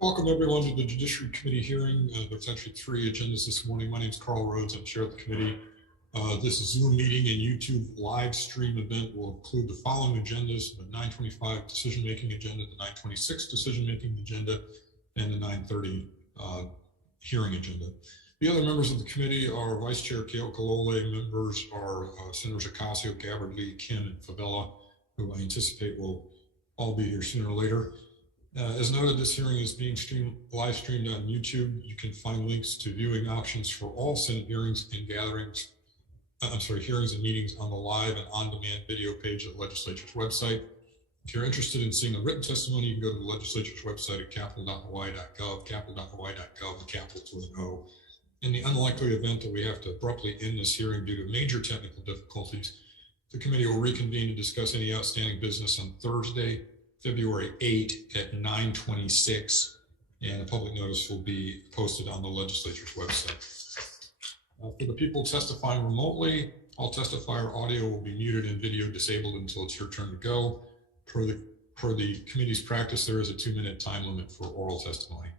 Welcome everyone to the Judiciary Committee hearing. There's actually 3 agendas this morning. My name is Carl Rhodes. I'm chair of the committee. This Zoom meeting and YouTube live stream event will include the following agendas: the 925 decision-making agenda, the 926 decision-making agenda, and the 930 hearing agenda. The other members of the committee are Vice Chair Keokalole. Members are Senators Ocasio, Gabbard, Lee, Kim, and Favela, who I anticipate will all be here sooner or later. As noted, this hearing is being live streamed on YouTube. You can find links to viewing options for all Senate hearings and hearings and meetings on the live and on-demand video page of the legislature's website. If you're interested in seeing a written testimony, you can go to the legislature's website at capitol.hawaii.gov, capitol.hawaii.gov, capital to an O. In the unlikely event that we have to abruptly end this hearing due to major technical difficulties, the committee will reconvene to discuss any outstanding business on Thursday, February 8 at 9:26, and a public notice will be posted on the legislature's website. For the people testifying remotely, all testifier audio will be muted and video disabled until it's your turn to go. Per the committee's practice, there is a 2-minute time limit for oral testimony.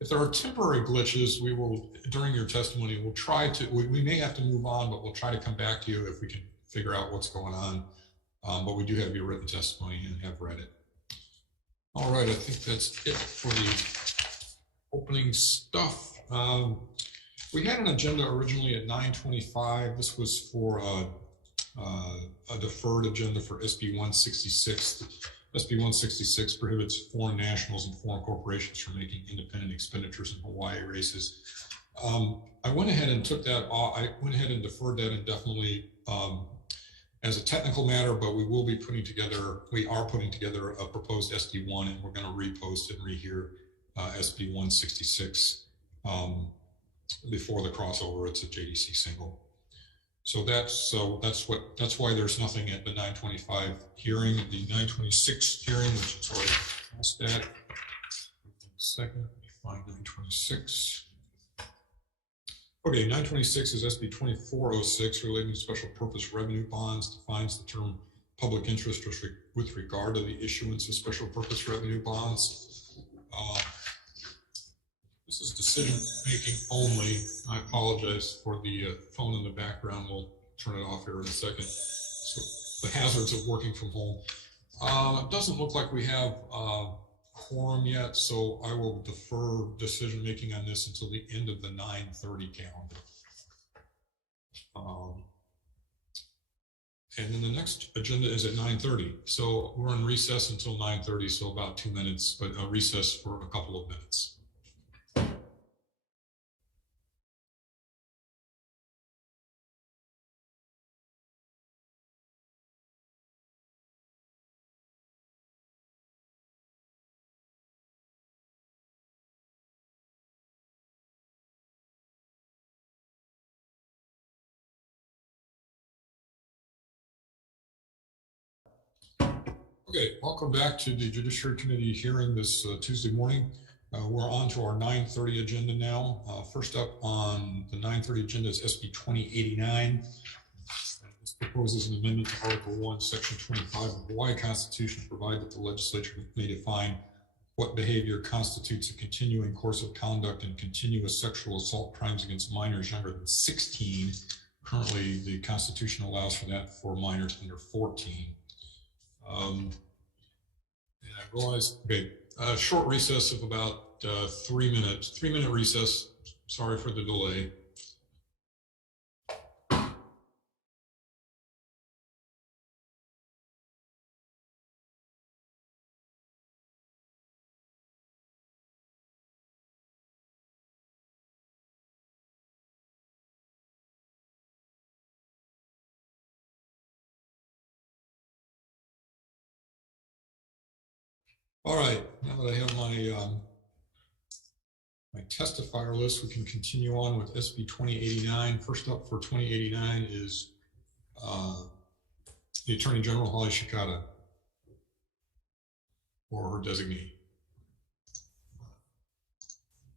If there are temporary glitches, we will, during your testimony, we'll try to, we may have to move on, but we'll try to come back to you if we can figure out what's going on. But we do have your written testimony and have read it. All right, I think that's it for the opening stuff. We had an agenda originally at 9:25. This was for a deferred agenda for SB 166. SB 166 prohibits foreign nationals and foreign corporations from making independent expenditures in Hawaii races. I went ahead and took that off. I went ahead and deferred that indefinitely as a technical matter, but we are putting together a proposed SD1, and we're going to repost and rehear SB 166 before the crossover. It's a JDC single. So that's why there's nothing at the 925 hearing. The 926 hearing, which is already past that. Second, let me find 926. Okay, 926 is SB 2406 relating to special purpose revenue bonds, defines the term public interest with regard to the issuance of special purpose revenue bonds. This is decision making only. I apologize for the phone in the background. We'll turn it off here in a second. So the hazards of working from home. It doesn't look like we have quorum yet, so I will defer decision making on this until the end of the 9:30 calendar. And then the next agenda is at 9:30. So we're in recess until 9:30, so about 2 minutes, but a recess for a couple of minutes. Okay, welcome back to the Judiciary Committee hearing this Tuesday morning. We're on to our 9:30 agenda now. First up on the 9:30 agenda is SB 2089. This proposes an amendment to Article 1, Section 25 of the Hawaii Constitution to provide that the legislature may define what behavior constitutes a continuing course of conduct and continuous sexual assault crimes against minors younger than 16. Currently, the Constitution allows for that for minors under 14. And I realized, okay, a short recess of about 3 minutes, 3-minute recess. Sorry for the delay. All right, now that I have my testifier list, we can continue on with SB 2089. First up for 2089 is the Attorney General, Hawai'i Shikata, or her designee.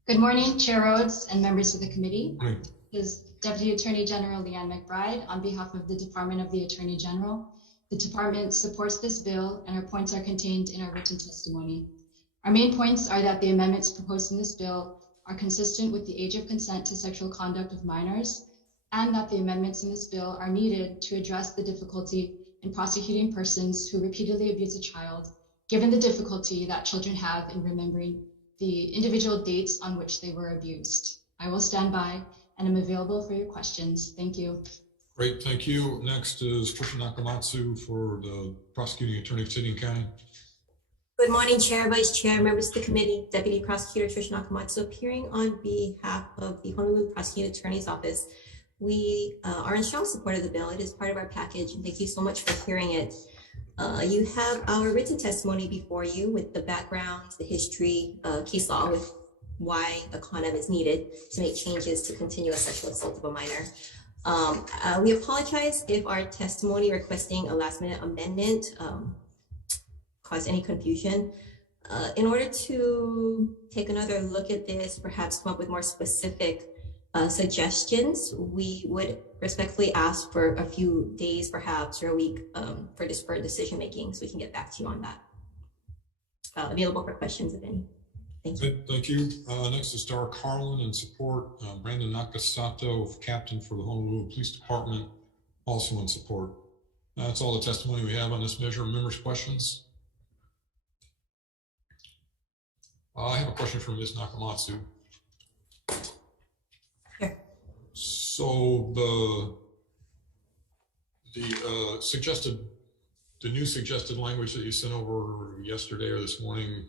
Good morning, Chair Rhodes and members of the committee. This is Deputy Attorney General Leanne McBride on behalf of the Department of the Attorney General. The department supports this bill and our points are contained in our written testimony. Our main points are that the amendments proposed in this bill are consistent with the age of consent to sexual conduct of minors, and that the amendments in this bill are needed to address the difficulty in prosecuting persons who repeatedly abuse a child, given the difficulty that children have in remembering the individual dates on which they were abused. I will stand by and am available for your questions. Thank you. Great, thank you. Next is Trisha Nakamatsu for the prosecuting attorney of City and County. Good morning, Chair, Vice Chair, members of the committee. Deputy Prosecutor Trisha Nakamatsu appearing on behalf of the Honolulu Prosecuting Attorney's Office. We are in strong support of the bill. It is part of our package, and thank you so much for hearing it. You have our written testimony before you with the background, the history, case law with why a condom is needed to make changes to continue a sexual assault of a minor. We apologize if our testimony requesting a last-minute amendment caused any confusion. In order to take another look at this, perhaps come up with more specific suggestions, we would respectfully ask for a few days, perhaps, or a week for deferred decision making, so we can get back to you on that. Available for questions, if any. Thank you. Thank you. Next is Dara Carlin in support. Brandon Nakasato, captain for the Honolulu Police Department, also in support. That's all the testimony we have on this measure. Members, questions? I have a question from Ms. Nakamatsu. Sure. So the new suggested language that you sent over yesterday or this morning,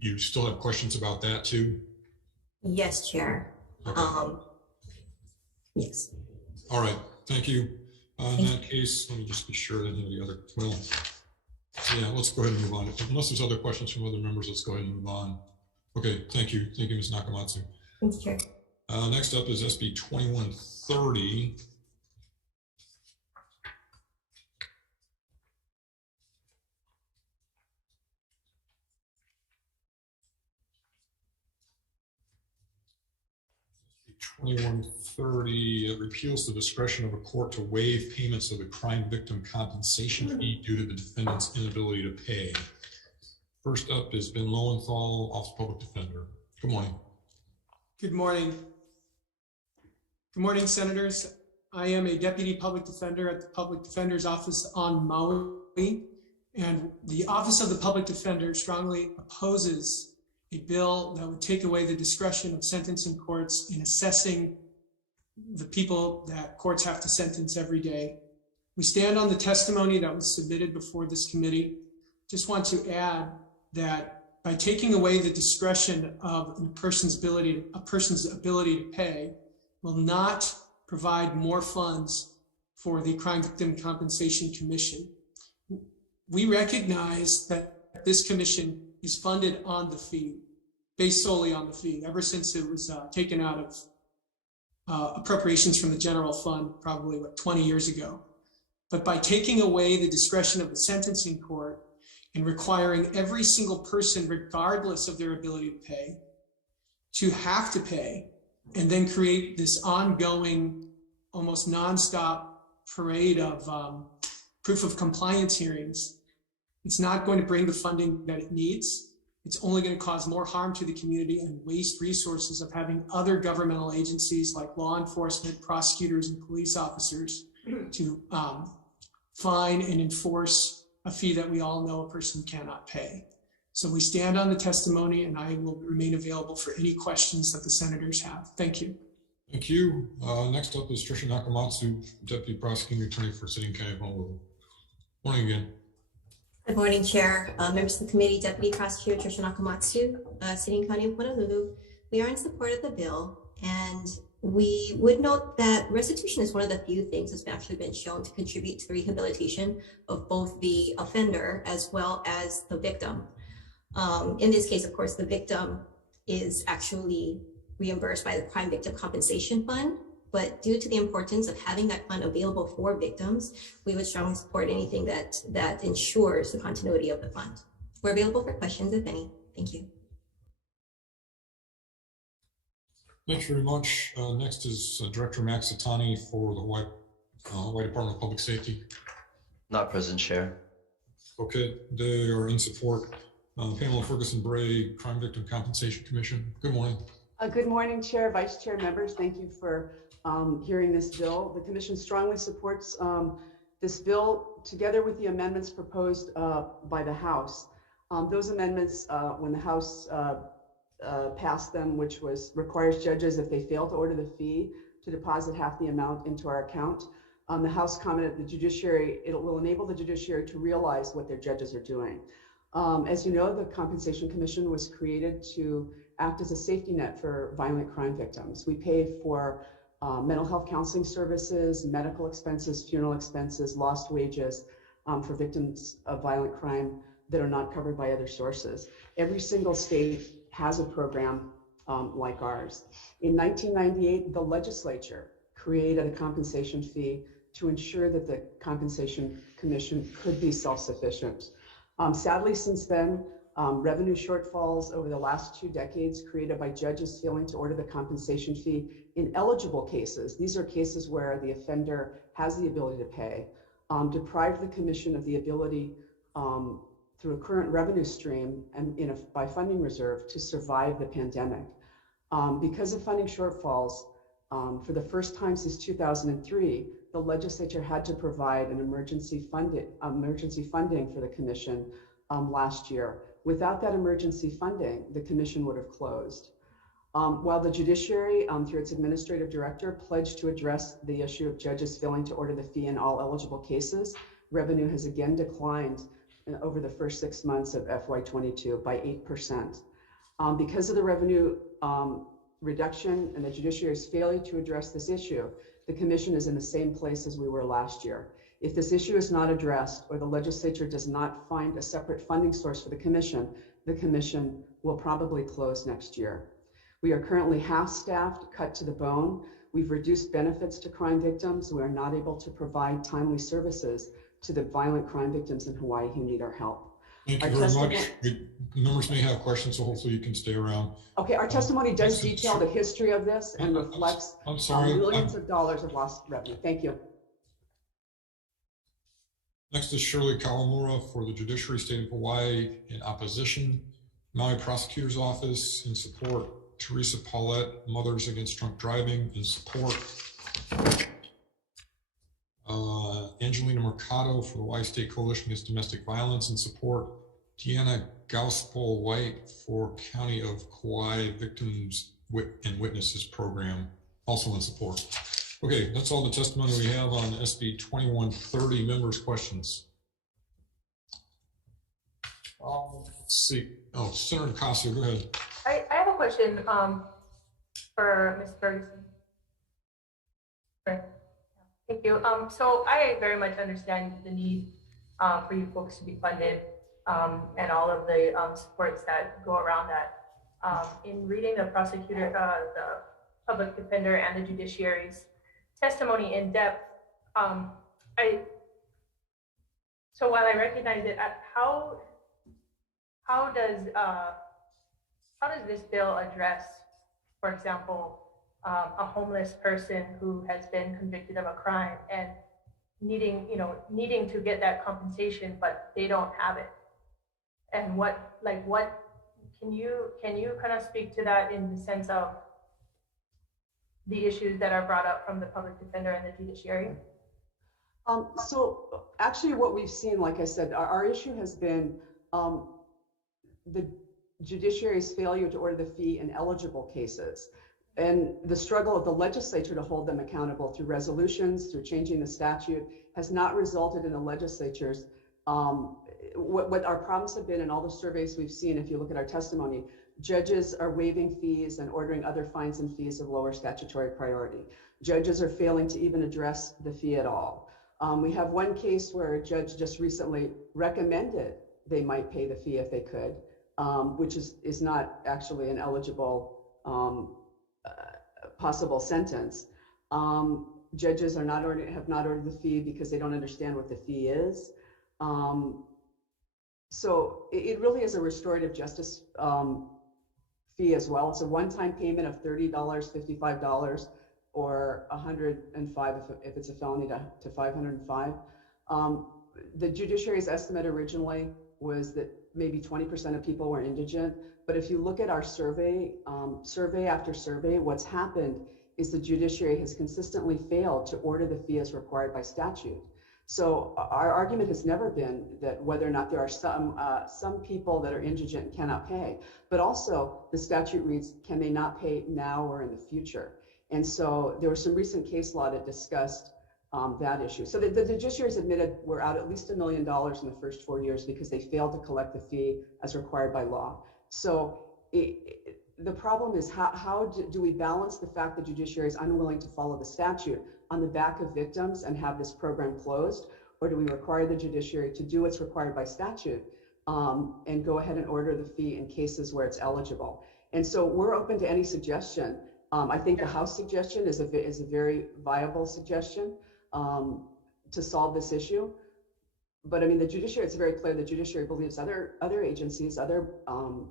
you still have questions about that too? Yes, Chair. Okay. Yes. All right, thank you. In that case, let me just be sure that any other, well, yeah, let's go ahead and move on. Unless there's other questions from other members, let's go ahead and move on. Okay, thank you. Thank you, Ms. Nakamatsu. Thanks, Chair. Next up is SB 2130. It repeals the discretion of a court to waive payments of the crime victim compensation fee due to the defendant's inability to pay. First up is Ben Lowenthal, Office of Public Defender. Good morning. Good morning. Good morning, Senators. I am a Deputy Public Defender at the Public Defender's Office on Maui, and the Office of the Public Defender strongly opposes a bill that would take away the discretion of sentencing courts in assessing the people that courts have to sentence every day. We stand on the testimony that was submitted before this committee. Just want to add that by taking away the discretion of a person's ability to pay will not provide more funds for the Crime Victim Compensation Commission. We recognize that this commission is funded on the fee, based solely on the fee, ever since it was taken out of appropriations from the general fund, probably 20 years ago. But by taking away the discretion of the sentencing court and requiring every single person, regardless of their ability to pay, to have to pay, and then create this ongoing, almost nonstop parade of proof of compliance hearings, it's not going to bring the funding that it needs. It's only going to cause more harm to the community and waste resources of having other governmental agencies like law enforcement, prosecutors, and police officers to fine and enforce a fee that we all know a person cannot pay. So we stand on the testimony, and I will remain available for any questions that the senators have. Thank you. Thank you. Next up is Trisha Nakamatsu, Deputy Prosecuting Attorney for City and County of Honolulu. Morning again. Good morning, Chair, members of the committee, Deputy Prosecutor Trisha Nakamatsu, City and County of Honolulu. We are in support of the bill, and we would note that restitution is one of the few things that's actually been shown to contribute to the rehabilitation of both the offender as well as the victim. In this case, of course, the victim is actually reimbursed by the Crime Victim Compensation Fund, but due to the importance of having that fund available for victims, we would strongly support anything that ensures the continuity of the fund. We're available for questions, if any. Thank you. Thanks very much. Next is Director Max Satani for the Hawaii Department of Public Safety. Not present, Chair. Okay, they are in support. Pamela, Ferguson, Bray, Crime Victim Compensation Commission. Good morning. Good morning, Chair, Vice Chair, members. Thank you for hearing this bill. The Commission strongly supports this bill together with the amendments proposed by the House. Those amendments, when the House passed them, which requires judges, if they fail to order the fee, to deposit half the amount into our account. The House commented the judiciary, it will enable the judiciary to realize what their judges are doing. As you know, the Compensation Commission was created to act as a safety net for violent crime victims. We pay for mental health counseling services, medical expenses, funeral expenses, lost wages for victims of violent crime that are not covered by other sources. Every single state has a program like ours. In 1998, the legislature created a compensation fee to ensure that the Compensation Commission could be self-sufficient. Sadly, since then, revenue shortfalls over the last 2 decades created by judges failing to order the compensation fee in eligible cases. These are cases where the offender has the ability to pay, deprived the Commission of the ability through a current revenue stream and by funding reserve to survive the pandemic. Because of funding shortfalls, for the first time since 2003, the legislature had to provide an emergency funding for the Commission last year. Without that emergency funding, the Commission would have closed. While the judiciary, through its administrative director, pledged to address the issue of judges failing to order the fee in all eligible cases, revenue has again declined over the first 6 months of FY22 by 8%. Because of the revenue reduction and the judiciary's failure to address this issue, the Commission is in the same place as we were last year. If this issue is not addressed or the legislature does not find a separate funding source for the Commission will probably close next year. We are currently half-staffed, cut to the bone. We've reduced benefits to crime victims. We are not able to provide timely services to the violent crime victims in Hawaii who need our help. Thank you very much. Members may have questions, so hopefully you can stay around. Okay, our testimony does detail the history of this and reflects millions of dollars of lost revenue. Thank you. Next is Shirley Kawamura for the Judiciary State of Hawaii in opposition. Maui Prosecutor's Office in support. Teresa Paulette, Mothers Against Drunk Driving in support. Angelina Mercado for the Hawaii State Coalition Against Domestic Violence in support. Deanna Gauspel White for County of Kauai Victims and Witnesses Program, also in support. Okay, that's all the testimony we have on SB 2130. Members' questions? Let's see. Oh, Senator Casio, go ahead. I have a question for Ms. Ferguson. Thank you. So I very much understand the need for you folks to be funded and all of the supports that go around that. In reading the prosecutor, the public defender, and the judiciary's testimony in depth, so while I recognize it, how does this bill address, for example, a homeless person who has been convicted of a crime and needing to get that compensation, but they don't have it? And what can you kind of speak to that in the sense of the issues that are brought up from the public defender and the judiciary? So actually what we've seen, like I said, our issue has been the judiciary's failure to order the fee in eligible cases, and the struggle of the legislature to hold them accountable through resolutions, through changing the statute, has not resulted in the legislature's what our problems have been in all the surveys we've seen. If you look at our testimony, judges are waiving fees and ordering other fines and fees of lower statutory priority. Judges are failing to even address the fee at all. We have one case where a judge just recently recommended they might pay the fee if they could, which is not actually an eligible possible sentence. Judges are have not ordered the fee because they don't understand what the fee is. So it really is a restorative justice fee as well. It's a one-time payment of $30, $55, or $105 if it's a felony to $505. The judiciary's estimate originally was that maybe 20% of people were indigent. But if you look at our survey, survey after survey, what's happened is the judiciary has consistently failed to order the fee as required by statute. So our argument has never been that whether or not there are some people that are indigent and cannot pay, but also the statute reads, can they not pay now or in the future? And so there was some recent case law that discussed that issue. So the judiciary has admitted we're out at least $1 million in the first 4 years because they failed to collect the fee as required by law. So the problem is how do we balance the fact that judiciary is unwilling to follow the statute on the back of victims and have this program closed? Or do we require the judiciary to do what's required by statute and go ahead and order the fee in cases where it's eligible? And so we're open to any suggestion. I think the House suggestion is a very viable suggestion to solve this issue. But I mean, the judiciary, it's very clear the judiciary believes other agencies, other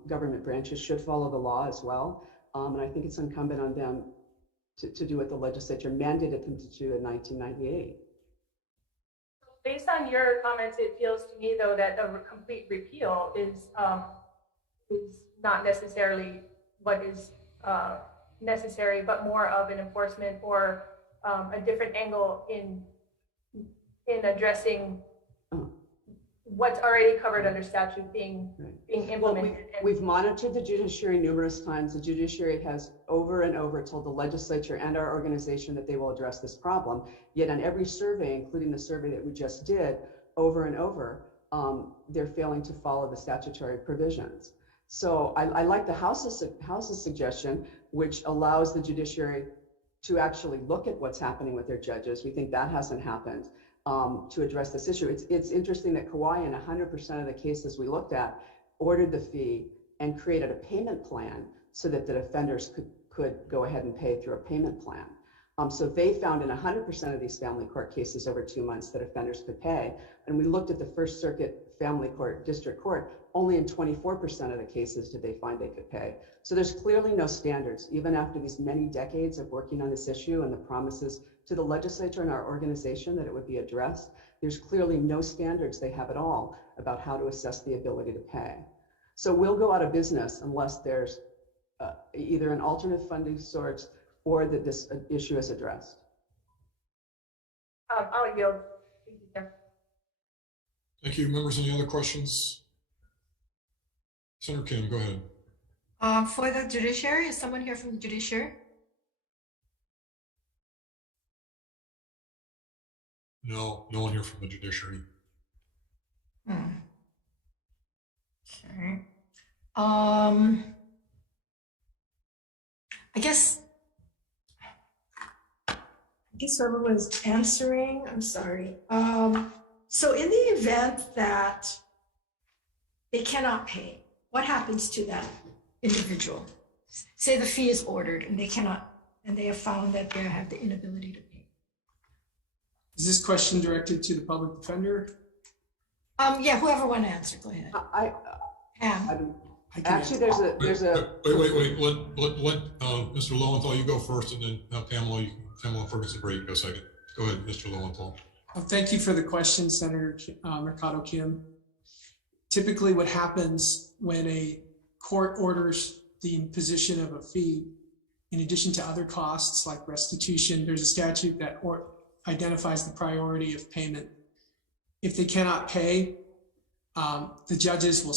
government branches should follow the law as well. And I think it's incumbent on them to do what the legislature mandated them to do in 1998. Based on your comments, it feels to me though that a complete repeal is not necessarily what is necessary, but more of an enforcement or a different angle in addressing what's already covered under statute being implemented. Well, we've monitored the judiciary numerous times. The judiciary has over and over told the legislature and our organization that they will address this problem. Yet on every survey, including the survey that we just did, over and over, they're failing to follow the statutory provisions. So I like the House's suggestion, which allows the judiciary to actually look at what's happening with their judges. We think that hasn't happened. To address this issue. It's interesting that Hawai'i, in 100% of the cases we looked at, ordered the fee and created a payment plan so that the offenders could go ahead and pay through a payment plan. So they found in 100% of these family court cases over 2 months that offenders could pay. And we looked at the First Circuit Family Court, District Court, only in 24% of the cases did they find they could pay. So there's clearly no standards, even after these many decades of working on this issue and the promises to the legislature and our organization that it would be addressed. There's clearly no standards they have at all about how to assess the ability to pay. So we'll go out of business unless there's either an alternate funding source or that this issue is addressed. I'll yield. Thank you, sir. Thank you. Members, any other questions? Senator Kim, go ahead. For the judiciary, is someone here from the judiciary? No, no one here from the judiciary. Okay. I guess whoever was answering, I'm sorry. So in the event that they cannot pay, what happens to that individual? Say the fee is ordered and they cannot, and they have found that they have the inability to pay. Is this question directed to the public defender? Yeah, whoever want to answer, go ahead. Actually, there's a. Wait. Let Mr. Lowenthal, you go first, and then Pamela Ferguson, Bray, you go second. Go ahead, Mr. Lowenthal. Thank you for the question, Senator Mercado Kim. Typically, what happens when a court orders the imposition of a fee, in addition to other costs like restitution, there's a statute that identifies the priority of payment. If they cannot pay, the judges will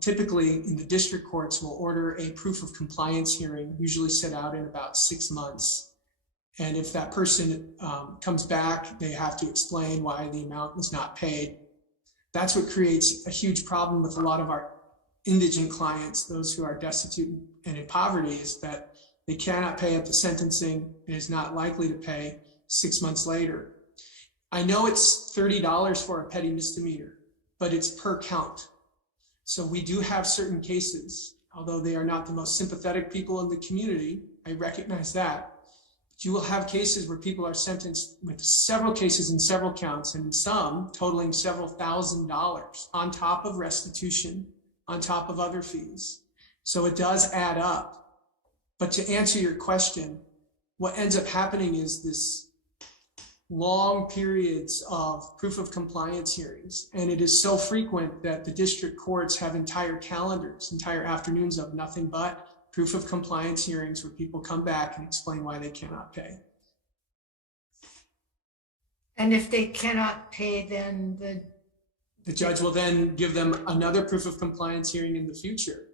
typically in the district courts will order a proof of compliance hearing, usually set out in about 6 months. And if that person comes back, they have to explain why the amount was not paid. That's what creates a huge problem with a lot of our indigent clients, those who are destitute and in poverty, is that they cannot pay at the sentencing and is not likely to pay 6 months later. I know it's $30 for a petty misdemeanor, but it's per count. So we do have certain cases, although they are not the most sympathetic people in the community, I recognize that. But you will have cases where people are sentenced with several cases and several counts, and some totaling several $1,000s on top of restitution, on top of other fees. So it does add up. But to answer your question, what ends up happening is long periods of proof of compliance hearings. And it is so frequent that the district courts have entire calendars, entire afternoons of nothing but proof of compliance hearings where people come back and explain why they cannot pay. And if they cannot pay, then the judge will then give them another proof of compliance hearing in the future.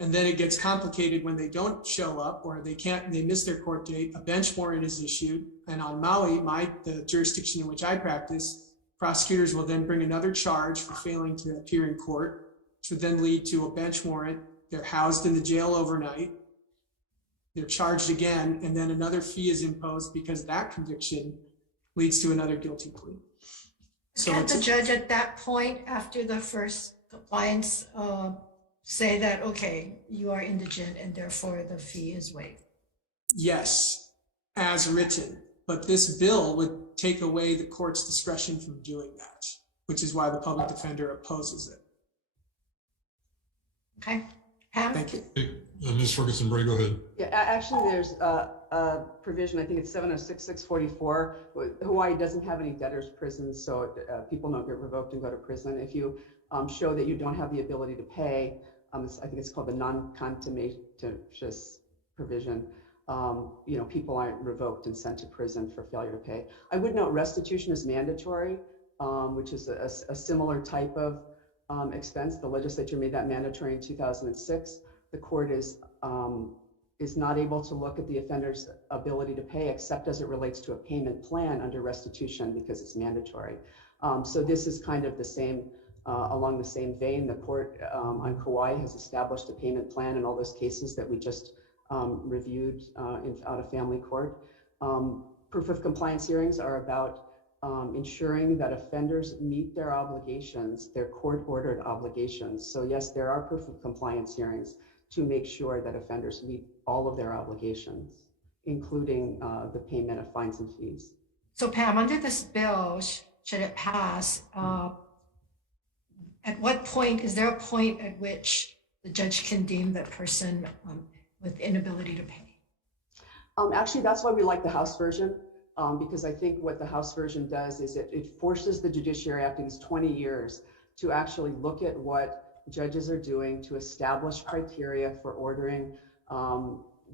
And then it gets complicated when they don't show up or they miss their court date. A bench warrant is issued. And on Maui, the jurisdiction in which I practice, prosecutors will then bring another charge for failing to appear in court, which would then lead to a bench warrant. They're housed in the jail overnight. They're charged again, and then another fee is imposed because that conviction leads to another guilty plea. So can't the judge at that point, after the first compliance, say that, okay, you are indigent and therefore the fee is waived? Yes, as written. But this bill would take away the court's discretion from doing that, which is why the public defender opposes it. Okay, Pam? Thank you. Hey, Ms. Ferguson, Bray, go ahead. Yeah, actually, there's a provision, I think it's 706-644. Hawaii doesn't have any debtors' prisons, so people don't get revoked and go to prison. If you show that you don't have the ability to pay, I think it's called the non-contumacious provision. People aren't revoked and sent to prison for failure to pay. I would note restitution is mandatory, which is a similar type of expense. The legislature made that mandatory in 2006. The court is not able to look at the offender's ability to pay except as it relates to a payment plan under restitution because it's mandatory. So this is kind of the same, along the same vein. The court on Kauai has established a payment plan in all those cases that we just reviewed out of family court. Proof of compliance hearings are about ensuring that offenders meet their obligations, their court-ordered obligations. So yes, there are proof of compliance hearings to make sure that offenders meet all of their obligations, including the payment of fines and fees. So Pam, under this bill, should it pass, at what point, is there a point at which the judge can deem that person with inability to pay? Actually, that's why we like the House version, because I think what the House version does is it forces the judiciary after these 20 years to actually look at what judges are doing to establish criteria for ordering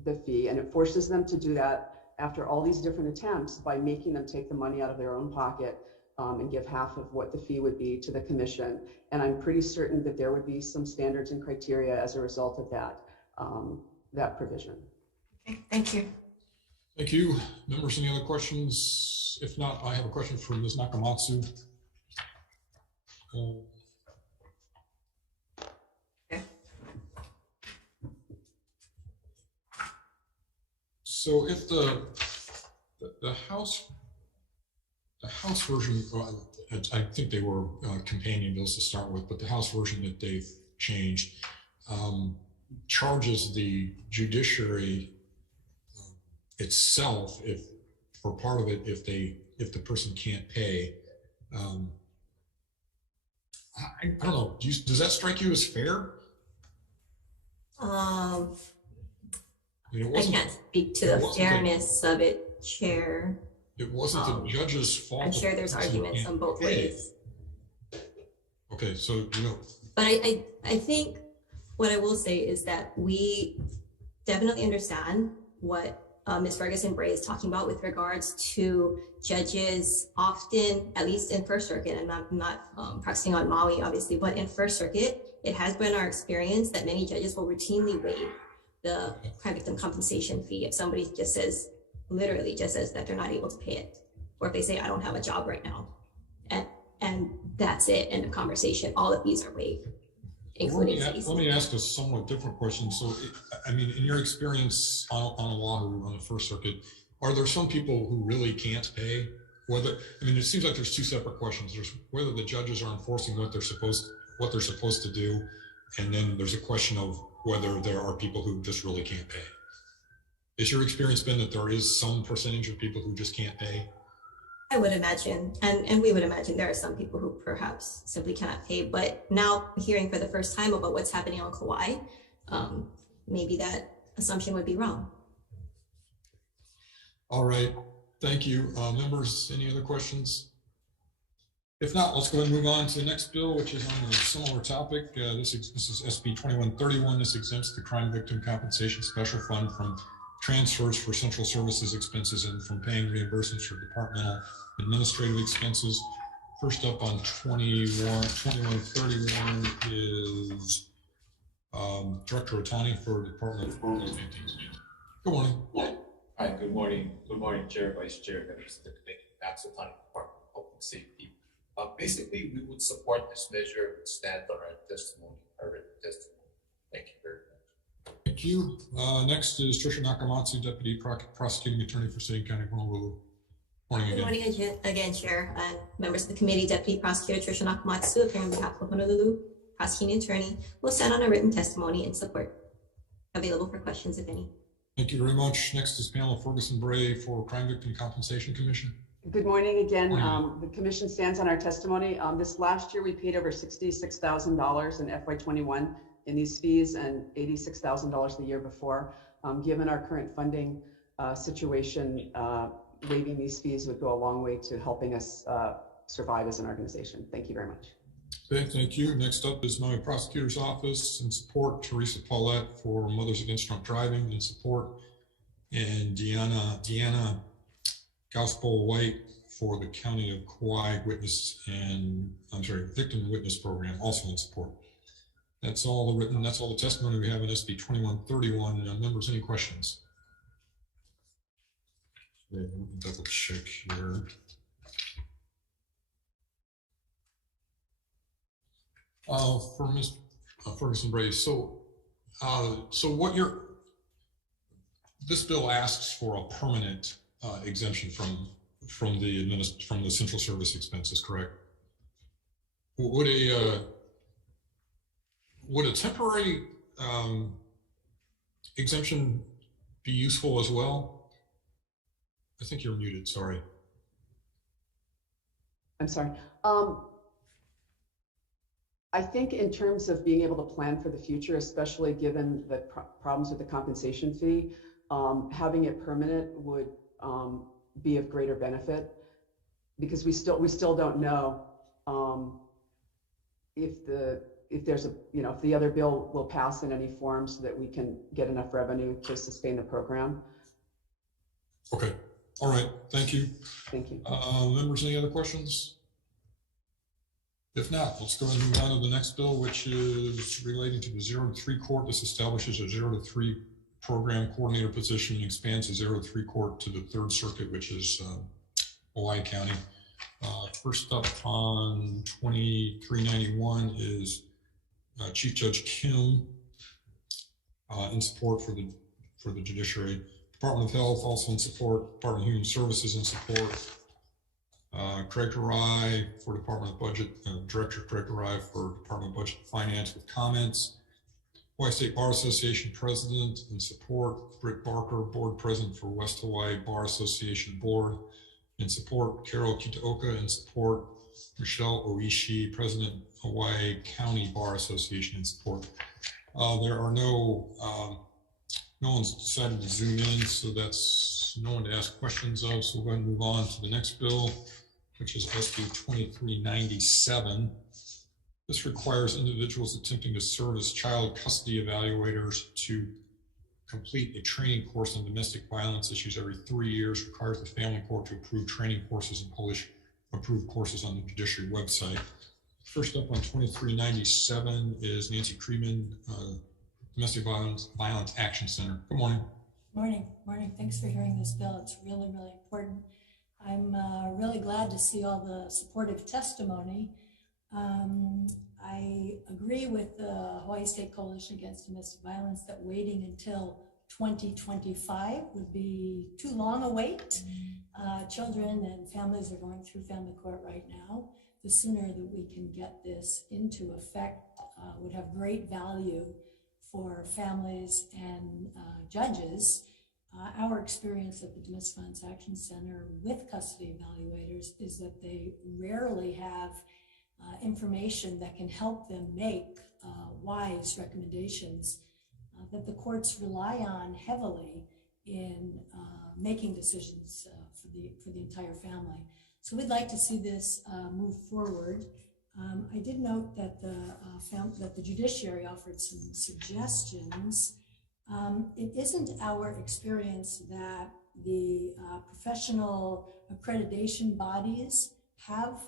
the fee. And it forces them to do that after all these different attempts by making them take the money out of their own pocket and give half of what the fee would be to the commission. And I'm pretty certain that there would be some standards and criteria as a result of that provision. Okay, thank you. Thank you. Members, any other questions? If not, I have a question for Ms. Nakamatsu. So if the House version, I think they were companion bills to start with, but the House version that they've changed charges the judiciary itself if for part of it if the person can't pay. I don't know. Does that strike you as fair? I can't speak to the fairness of it, Chair. It wasn't the judge's fault. I'm sure there's arguments on both ways. Okay, so But I think what I will say is that we definitely understand what Ms. Ferguson Bray is talking about with regards to judges often, at least in First Circuit, and I'm not practicing on Maui, obviously, but in First Circuit, it has been our experience that many judges will routinely waive the crime victim compensation fee if somebody just says, literally just says that they're not able to pay it, or if they say, I don't have a job right now, and that's it, end of conversation. All of these are waived, including fees. Let me ask a somewhat different question. So, I mean, in your experience on Oahu, on the First Circuit, are there some people who really can't pay? It seems like there's two separate questions. There's whether the judges are enforcing what they're supposed to do, and then there's a question of whether there are people who just really can't pay. Has your experience been that there is some percentage of people who just can't pay? I would imagine, and we would imagine there are some people who perhaps simply cannot pay, but now hearing for the first time about what's happening on Kauai, maybe that assumption would be wrong. All right. Thank you. Members, any other questions? If not, let's go ahead and move on to the next bill, which is on a similar topic. This is SB 2131. This exempts the Crime Victim Compensation Special Fund from transfers for central services expenses and from paying reimbursements for departmental administrative expenses. First up on 2131 is Director Otani for Department of Good morning. Hi, good morning. Good morning, Chair, Vice Chair, members of the committee. Max Otani, Department of Public Safety. Basically, we would support this measure and stand on our testimony, our written testimony. Thank you very much. Thank you. Next is Trisha Nakamatsu, Deputy Prosecuting Attorney for City and County of Honolulu. Morning again. Good morning again, Chair, and members of the committee. Deputy Prosecutor Trisha Nakamatsu, appearing on behalf of Honolulu Prosecuting Attorney, will stand on a written testimony in support. Available for questions, if any. Thank you very much. Next is Pamela Ferguson Bray for Crime Victim Compensation Commission. Good morning again. The commission stands on our testimony. This last year, we paid over $66,000 in FY21 in these fees and $86,000 the year before. Given our current funding situation, waiving these fees would go a long way to helping us survive as an organization. Thank you very much. Okay, thank you. Next up is Maui Prosecutor's Office in support, Teresa Paulette for Mothers Against Drunk Driving in support, and Deanna Gospel White for the County of Kauai Victim Witness Program, also in support. That's all the testimony we have in SB 2131. Members, any questions? Double check here. For Ms. Ferguson Bray, so this bill asks for a permanent exemption from the central service expenses, correct? Would a temporary exemption be useful as well? I think you're muted. Sorry. I'm sorry. I think in terms of being able to plan for the future, especially given the problems with the compensation fee, having it permanent would be of greater benefit, because we still don't know if the other bill will pass in any form so that we can get enough revenue to sustain the program. Okay. All right. Thank you. Thank you. Members, any other questions? If not, let's go ahead and move on to the next bill, which is relating to the 0 to 3 court. This establishes a 0 to 3 program coordinator position and expands the 0 to 3 court to the 3rd Circuit, which is Hawai'i County. First up on 2391 is Chief Judge Kim in support for the judiciary. Department of Health also in support. Department of Human Services in support. Craig Harai for Department of Budget, Director Craig Harai for Department of Budget and Finance with comments. Hawaii State Bar Association President in support. Britt Barker, Board President for West Hawaii Bar Association Board in support. Carol Kitaoka in support. Michelle Oishi, President Hawaii County Bar Association in support. There are no one's decided to zoom in, so that's no one to ask questions of. So we'll go ahead and move on to the next bill, which is SB 2397. This requires individuals attempting to serve as child custody evaluators to complete a training course on domestic violence issues every 3 years, requires the family court to approve training courses and publish approved courses on the judiciary website. First up on 2397 is Nancy Creman, Domestic Violence Action Center. Good morning. Morning. Thanks for hearing this bill. It's really, really important. I'm really glad to see all the supportive testimony. I agree with the Hawaii State Coalition Against Domestic Violence that waiting until 2025 would be too long a wait. Children and families are going through family court right now. The sooner that we can get this into effect would have great value for families and judges. Our experience at the Domestic Violence Action Center with custody evaluators is that they rarely have information that can help them make wise recommendations that the courts rely on heavily in making decisions for for the entire family. So we'd like to see this move forward. I did note that the judiciary offered some suggestions. It isn't our experience that the professional accreditation bodies have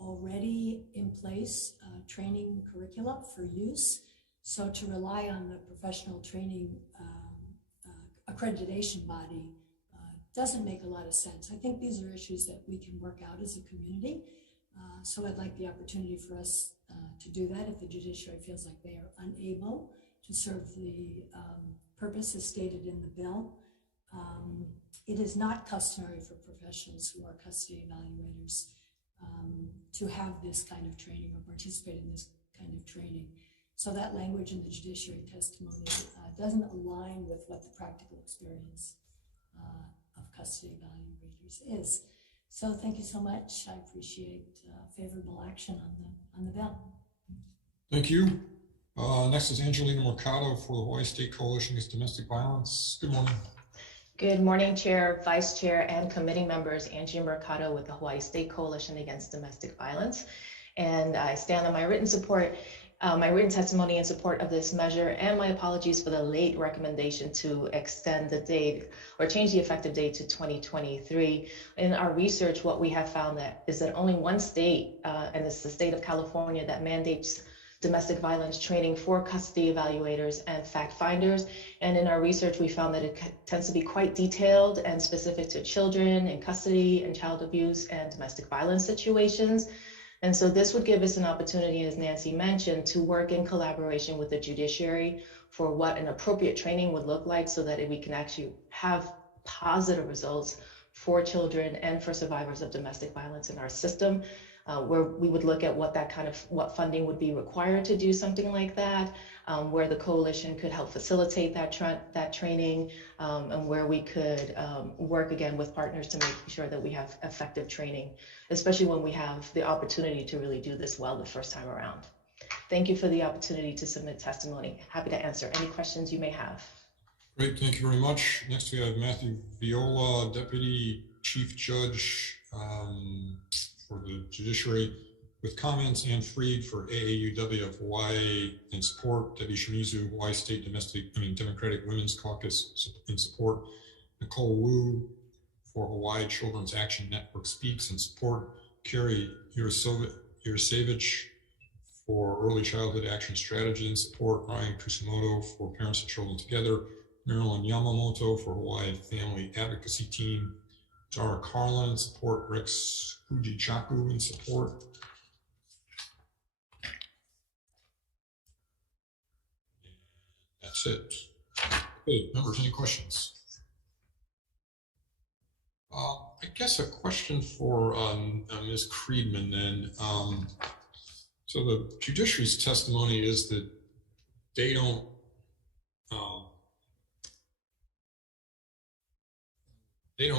already in place training curricula for use. So to rely on the professional training accreditation body doesn't make a lot of sense. I think these are issues that we can work out as a community. So I'd like the opportunity for us to do that if the judiciary feels like they are unable to serve the purpose as stated in the bill. It is not customary for professionals who are custody evaluators to have this kind of training or participate in this kind of training. So that language in the judiciary testimony doesn't align with what the practical experience of custody evaluators is. So thank you so much. I appreciate favorable action on the bill. Thank you. Next is Angelina Mercado for the Hawaii State Coalition Against Domestic Violence. Good morning. Good morning, Chair, Vice Chair, and committee members. Angie Mercado with the Hawaii State Coalition Against Domestic Violence. And I stand on my written support, my written testimony in support of this measure, and my apologies for the late recommendation to extend the date or change the effective date to 2023. In our research, what we have found is that only one state, and it's the state of California, that mandates domestic violence training for custody evaluators and fact finders. And in our research, we found that it tends to be quite detailed and specific to children in custody and child abuse and domestic violence situations. And so this would give us an opportunity, as Nancy mentioned, to work in collaboration with the judiciary for what an appropriate training would look like so that we can actually have positive results for children and for survivors of domestic violence in our system. Where we would look at what funding would be required to do something like that, where the coalition could help facilitate that training, and where we could work again with partners to make sure that we have effective training, especially when we have the opportunity to really do this well the first time around. Thank you for the opportunity to submit testimony. Happy to answer any questions you may have. Great, thank you very much. Next we have Matthew Viola, Deputy Chief Judge for the judiciary, with comments, Ann Freed for AAUW of Hawaii in support, Debbie Shimizu, Hawaii State Democratic Women's Caucus in support, Nicole Wu for Hawaii Children's Action Network Speaks in support, Carrie Yurosevich for Early Childhood Action Strategy in support, Ryan Kusumoto for Parents and Children Together, Marilyn Yamamoto for Hawaii Family Advocacy Team, Dara Carlin in support, Rex Fujichaku in support. That's it. Okay, members, any questions? I guess a question for Ms. Creman then. So the judiciary's testimony is that they don't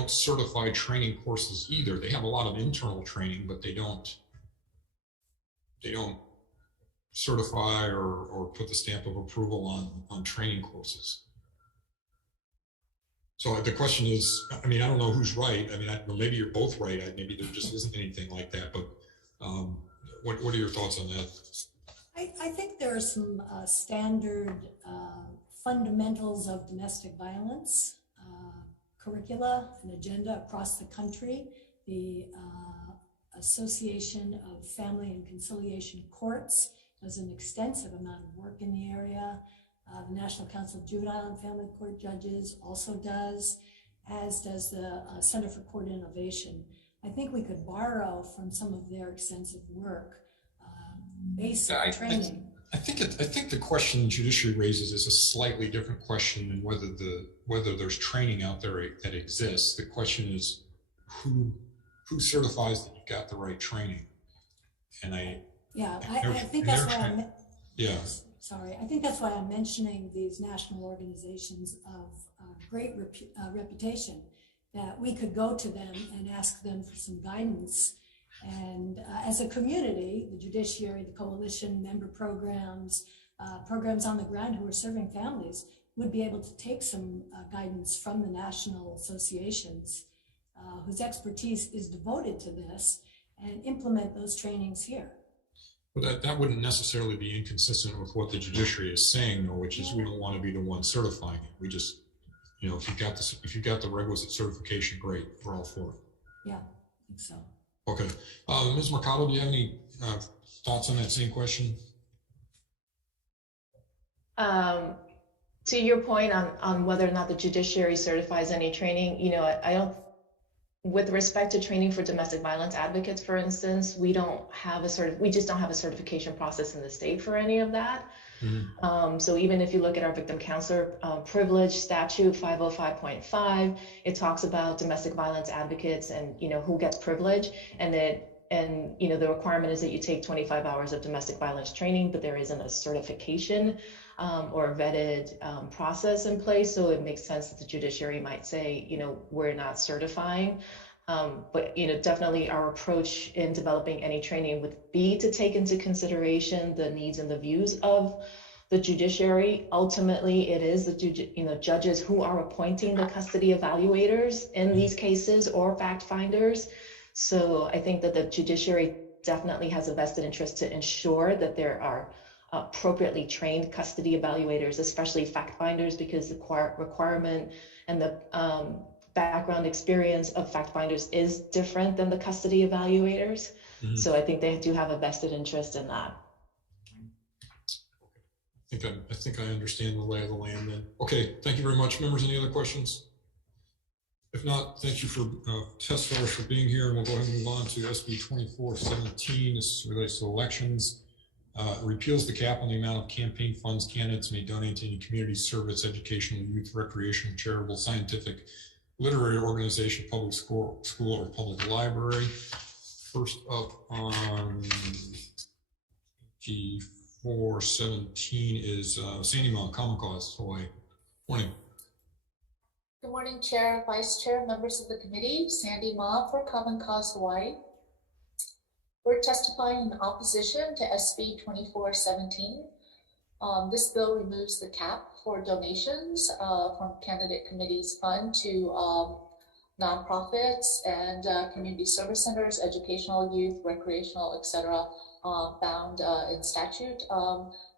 certify training courses either. They have a lot of internal training, but they don't certify or put the stamp of approval on training courses. So the question is, I mean, I don't know who's right. I mean, maybe you're both right. Maybe there just isn't anything like that, but what are your thoughts on that? I think there are some standard fundamentals of domestic violence curricula and agenda across the country. The Association of Family and Conciliation Courts does an extensive amount of work in the area. The National Council of Juvenile and Family Court Judges also does, as does the Center for Court Innovation. I think we could borrow from some of their extensive work, basic training. I think the question the judiciary raises is a slightly different question than whether there's training out there that exists. The question is who certifies that you got the right training. And I think that's why I'm I think that's why I'm mentioning these national organizations of great reputation, that we could go to them and ask them for some guidance. And as a community, the judiciary, the coalition, member programs, programs on the ground who are serving families, would be able to take some guidance from the national associations whose expertise is devoted to this and implement those trainings here. But that wouldn't necessarily be inconsistent with what the judiciary is saying, though, which is we don't want to be the one certifying it. We just, you know, if you got the requisite certification, great, we're all for it. Yeah, I think so. Okay, Ms. Mercado, do you have any thoughts on that same question? To your point on whether or not the judiciary certifies any training, you know, I don't. With respect to training for domestic violence advocates, for instance, we just don't have a certification process in the state for any of that. Mm-hmm. So even if you look at our victim counselor privilege statute 505.5, it talks about domestic violence advocates and, you know, who gets privilege, and you know, the requirement is that you take 25 hours of domestic violence training, but there isn't a certification or a vetted process in place. So it makes sense that the judiciary might say, you know, we're not certifying. But, you know, definitely our approach in developing any training would be to take into consideration the needs and the views of the judiciary. Ultimately, it is the judges who are appointing the custody evaluators in these cases or fact finders. So I think that the judiciary definitely has a vested interest to ensure that there are appropriately trained custody evaluators, especially fact finders, because the requirement and the background experience of fact finders is different than the custody evaluators. Mm-hmm. So I think they do have a vested interest in that. I think I understand the lay of the land then. Okay, thank you very much. Members, any other questions? If not, thank you for testifiers for being here, and we'll go ahead and move on to SB 2417. This relates to elections. Repeals the cap on the amount of campaign funds candidates may donate to any community service, educational, youth, recreational, charitable, scientific, literary organization, public school, or public library. First up on G417 is Sandy Ma, Common Cause, Hawaii. Morning. Good morning, Chair, Vice Chair, members of the committee. Sandy Ma for Common Cause Hawaii. We're testifying in opposition to SB 2417. This bill removes the cap for donations from candidate committees fund to nonprofits and community service centers, educational, youth, recreational, etc., found in statute.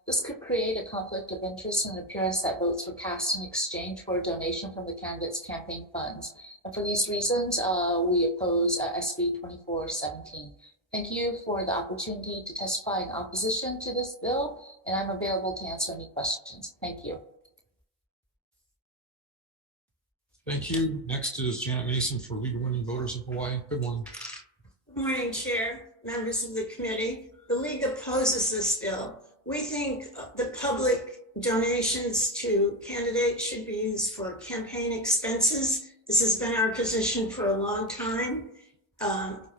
This could create a conflict of interest and an appearance that votes were cast in exchange for a donation from the candidate's campaign funds. And for these reasons, we oppose SB 2417. Thank you for the opportunity to testify in opposition to this bill, and I'm available to answer any questions. Thank you. Thank you. Next is Janet Mason for League of Women Voters of Hawaii. Good morning. Good morning, Chair, members of the committee. The League opposes this bill. We think the public donations to candidates should be used for campaign expenses. This has been our position for a long time.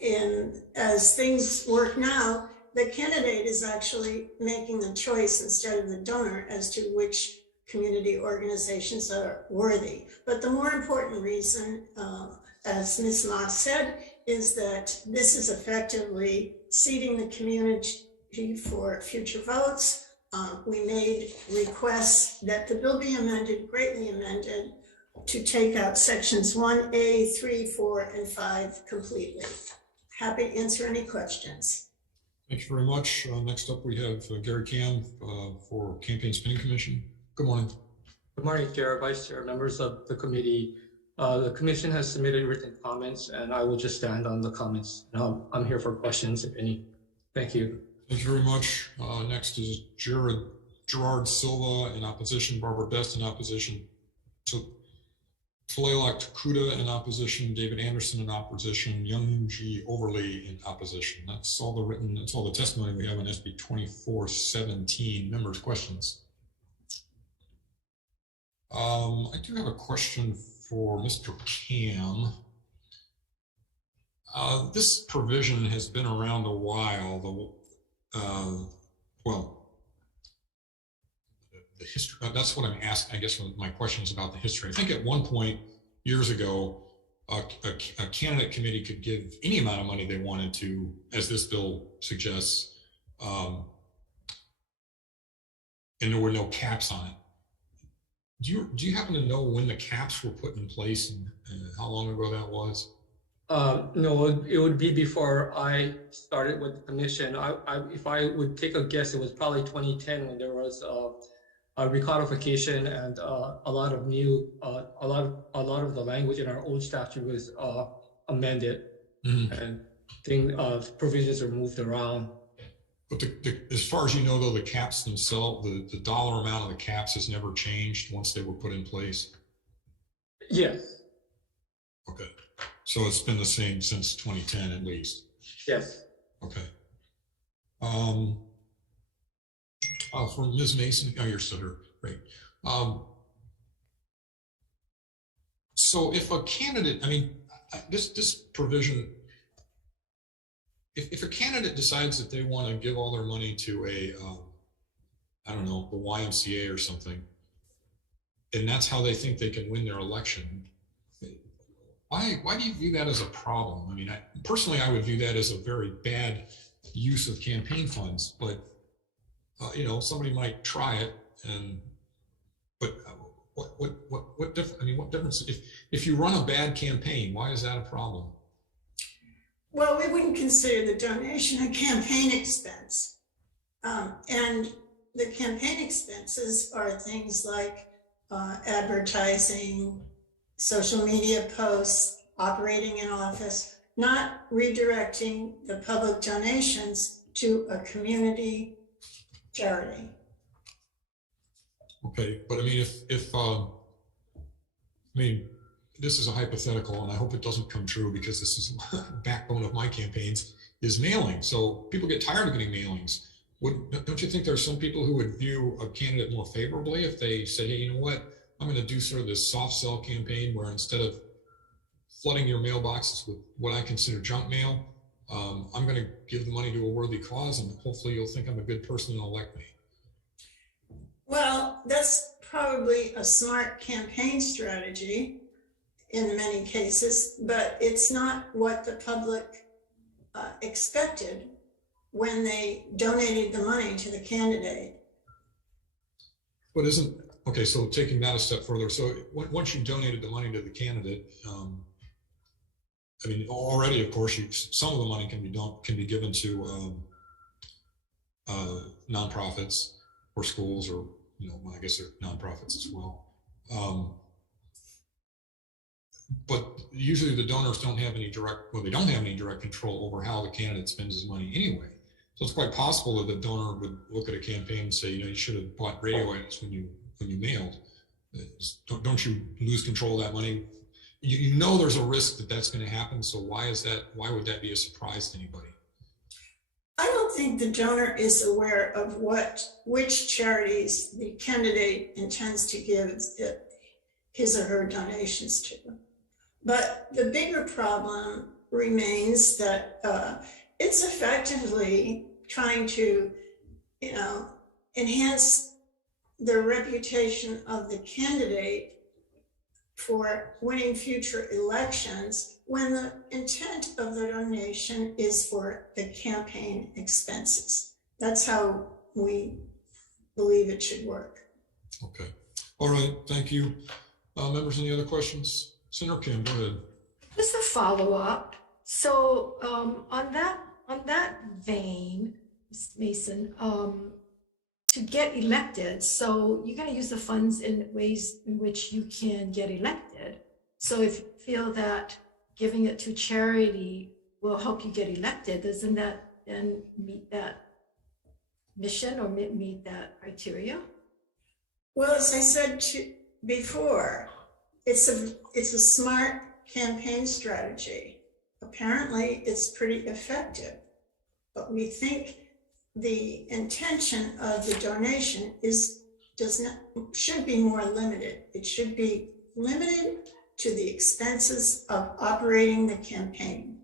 And as things work now, the candidate is actually making the choice instead of the donor as to which community organizations are worthy. But the more important reason, as Ms. Ma said, is that this is effectively seeding the community for future votes. We made requests that the bill be amended, greatly amended, to take out sections 1A, 3, 4, and 5 completely. Happy to answer any questions. Thank you very much. Next up, we have Gary Cam for Campaign Spending Commission. Good morning. Good morning, Chair, Vice Chair, members of the committee. The commission has submitted written comments, and I will just stand on the comments. I'm here for questions, if any. Thank you. Thank you very much. Next is Gerard Silva in opposition, Barbara Best in opposition, Tulalak Takuda in opposition, David Anderson in opposition, Youngji Overley in opposition. That's all the testimony we have on SB 2417. Members, questions? I do have a question for Mr. Cam. This provision has been around a while. The history, that's what I'm asking. I guess my question is about the history. I think at one point years ago, a candidate committee could give any amount of money they wanted to, as this bill suggests, and there were no caps on it. Do you happen to know when the caps were put in place and how long ago that was? No, it would be before I started with the commission. If I would take a guess, it was probably 2010 when there was a recodification and a lot of new, a lot of the language in our old statute was amended, and provisions are moved around. But as far as you know, though, the caps themselves, the dollar amount of the caps has never changed once they were put in place? Yes. Okay. So it's been the same since 2010 at least? Yes. Okay. For Ms. Mason, oh, you're still here, great. So if a candidate, I mean, this provision, if a candidate decides that they want to give all their money to a, I don't know, the YMCA or something, and that's how they think they can win their election, why do you view that as a problem? I mean, personally, I would view that as a very bad use of campaign funds, but you know, somebody might try it, but what difference? I mean, what difference if you run a bad campaign? Why is that a problem? Well, we wouldn't consider the donation a campaign expense. And the campaign expenses are things like advertising, social media posts, operating in office, not redirecting the public donations to a community charity. Okay, but I mean, I mean, this is a hypothetical, and I hope it doesn't come true because this is the backbone of my campaigns, is mailing. So people get tired of getting mailings. Don't you think there's some people who would view a candidate more favorably if they say, hey, you know what, I'm going to do sort of this soft sell campaign where instead of flooding your mailboxes with what I consider junk mail, I'm going to give the money to a worthy cause, and hopefully you'll think I'm a good person and elect me. Well, that's probably a smart campaign strategy in many cases, but it's not what the public expected when they donated the money to the candidate. But okay, so taking that a step further, so once you donated the money to the candidate, I mean, already, of course, some of the money can be given to nonprofits or schools, or I guess they're nonprofits as well. But usually the donors don't have any direct control over how the candidate spends his money anyway. So it's quite possible that the donor would look at a campaign and say, you should have bought radio ads when you mailed. Don't you lose control of that money? You know there's a risk that that's going to happen. So why would that be a surprise to anybody? I don't think the donor is aware of which charities the candidate intends to give his or her donations to. But the bigger problem remains that it's effectively trying to, enhance the reputation of the candidate for winning future elections when the intent of the donation is for the campaign expenses. That's how we believe it should work. Okay. All right. Thank you. Members, any other questions? Senator Kim, go ahead. Just a follow-up. So on that vein, Ms. Mason, to get elected, so you're going to use the funds in ways in which you can get elected. So if you feel that giving it to charity will help you get elected, doesn't that then meet that mission or meet that criteria? Well, as I said before, it's a smart campaign strategy. Apparently, it's pretty effective, but we think the intention of the donation should be more limited. It should be limited to the expenses of operating the campaign.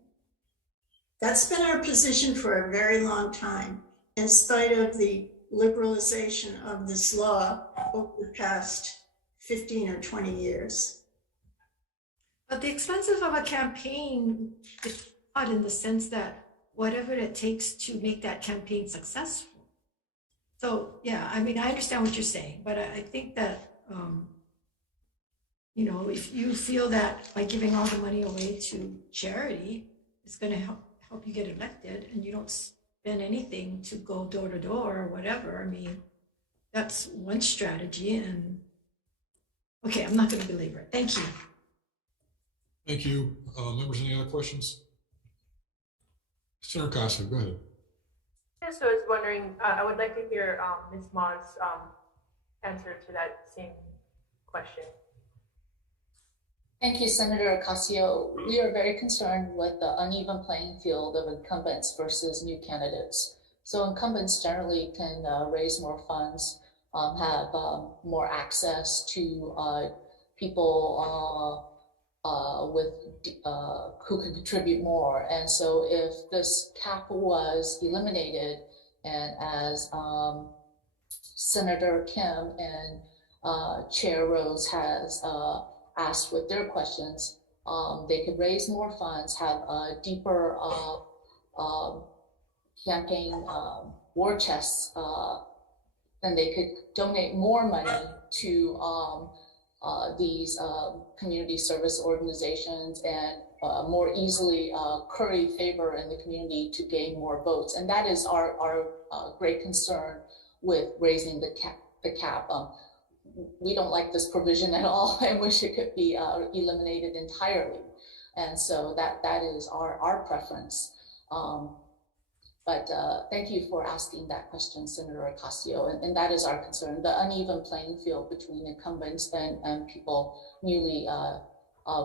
That's been our position for a very long time, in spite of the liberalization of this law over the past 15 or 20 years. But the expenses of a campaign is odd in the sense that whatever it takes to make that campaign successful. So yeah, I mean, I understand what you're saying, but I think that you know, if you feel that by giving all the money away to charity, it's going to help you get elected, and you don't spend anything to go door to door or whatever. I mean, that's one strategy. And okay, I'm not going to belabor it. Thank you. Thank you. Members, any other questions? Senator Casa, go ahead. Yes, so I was wondering, I would like to hear Ms. Ma's answer to that same question. Thank you, Senator Ocasio. We are very concerned with the uneven playing field of incumbents versus new candidates. So incumbents generally can raise more funds, have more access to people with who can contribute more. And so if this cap was eliminated, and as Senator Kim and Chair Rose has asked with their questions, they could raise more funds, have a deeper campaign war chests, then they could donate more money to these community service organizations and more easily curry favor in the community to gain more votes. And that is our great concern with raising the cap. We don't like this provision at all and wish it could be eliminated entirely. And so that is our preference. But thank you for asking that question, Senator Ocasio, and that is our concern, the uneven playing field between incumbents and people newly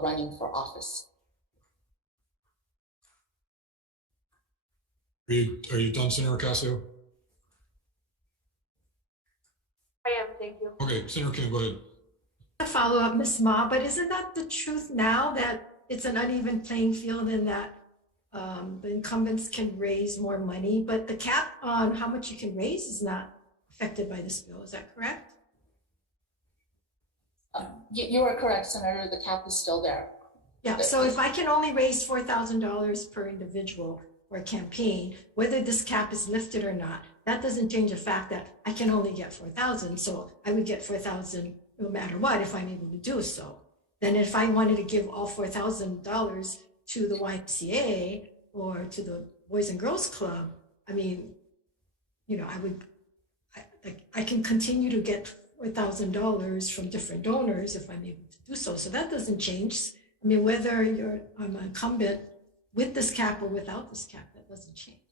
running for office. Are you done, Senator Ocasio? I am, thank you. Okay, Senator Kim, go ahead. Follow up, Ms. Ma, but isn't that the truth now, that it's an uneven playing field and that the incumbents can raise more money, but the cap on how much you can raise is not affected by this bill? Is that correct? You are correct, Senator. The cap is still there. Yeah, so if I can only raise $4,000 per individual for a campaign, whether this cap is lifted or not, that doesn't change the fact that I can only get 4,000. So I would get 4,000 no matter what if I'm able to do so. Then if I wanted to give all $4,000 to the YMCA or to the Boys and Girls Club, I mean, you know, I can continue to get $4,000 from different donors if I'm able to do so. So that doesn't change. I mean, whether I'm an incumbent with this cap or without this cap, that doesn't change.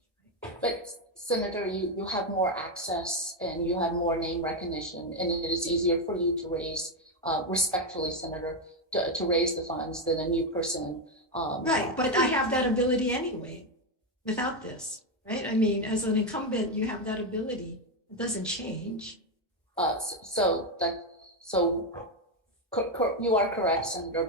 Right? But Senator, you have more access and you have more name recognition, and it is easier for you to raise, respectfully, Senator, to raise the funds than a new person. Right, but I have that ability anyway without this, right? I mean, as an incumbent, you have that ability. It doesn't change. So you are correct, Senator,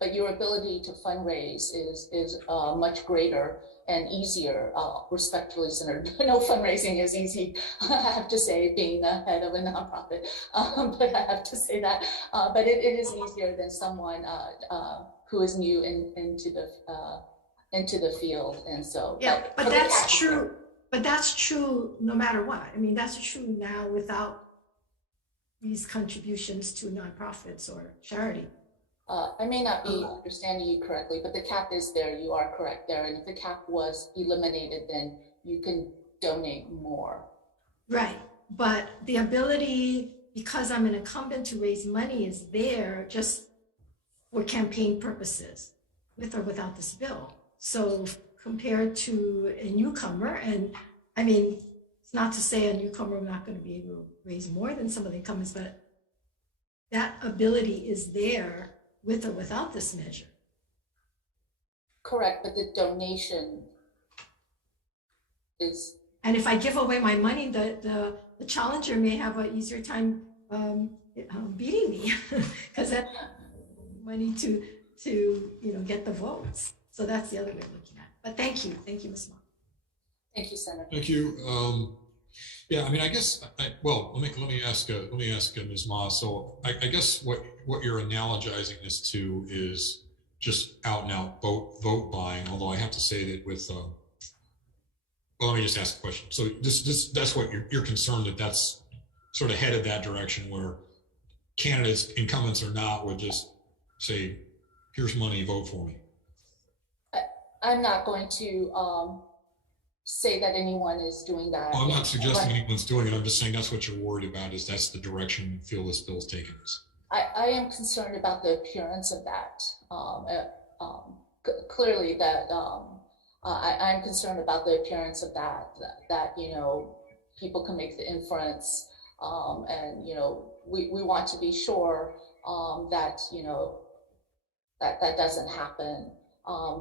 but your ability to fundraise is much greater and easier, respectfully, Senator. No fundraising is easy, I have to say, being the head of a nonprofit, but I have to say that. But it is easier than someone who is new into the field, and so. Yeah, but that's true. But that's true no matter what. I mean, that's true now without these contributions to nonprofits or charity. I may not be understanding you correctly, but the cap is there. You are correct there. And if the cap was eliminated, then you can donate more. Right. But the ability, because I'm an incumbent, to raise money is there just for campaign purposes, with or without this bill. So compared to a newcomer, and I mean, it's not to say a newcomer is not going to be able to raise more than some of the incumbents, but that ability is there with or without this measure. Correct, but the donation is. And if I give away my money, the challenger may have an easier time beating me because that money to get the votes. So that's the other way of looking at it. But thank you, Ms. Ma. Thank you, Senator. Thank you. Yeah, I mean, I guess. Let me ask Ms. Ma. So I guess what you're analogizing this to is just out and out vote buying. Although I have to say that with let me just ask a question. So that's what you're concerned that's sort of headed that direction, where candidates, incumbents or not, would just say, here's money, vote for me. I'm not going to say that anyone is doing that. Well, I'm not suggesting anyone's doing it. I'm just saying that's what you're worried about, is that's the direction you feel this bill's taking us. I am concerned about the appearance of that. Clearly that I'm concerned about the appearance of that, you know, people can make the inference, and, you know, we want to be sure that, you know, that doesn't happen,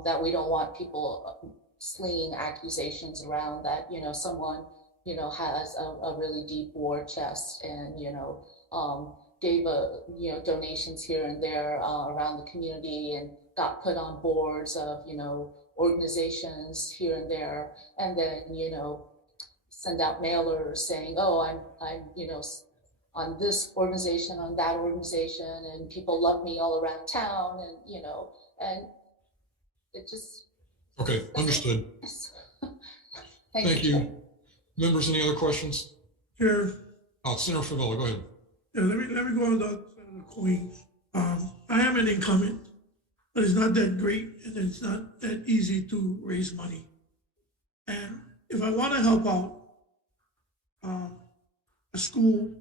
that we don't want people slinging accusations around that, you know, someone, you know, has a really deep war chest and, you know, gave you know, donations here and there around the community and got put on boards of, you know, organizations here and there, and then, you know, send out mailers saying, oh, I'm, you know, on this organization, on that organization, and people love me all around town, and, you know, and it just. Okay, understood. Thank you. Members, any other questions? Chair. Senator Favela, go ahead. Yeah, let me go on the coin. I am an incumbent, but it's not that great and it's not that easy to raise money. And if I want to help out a school,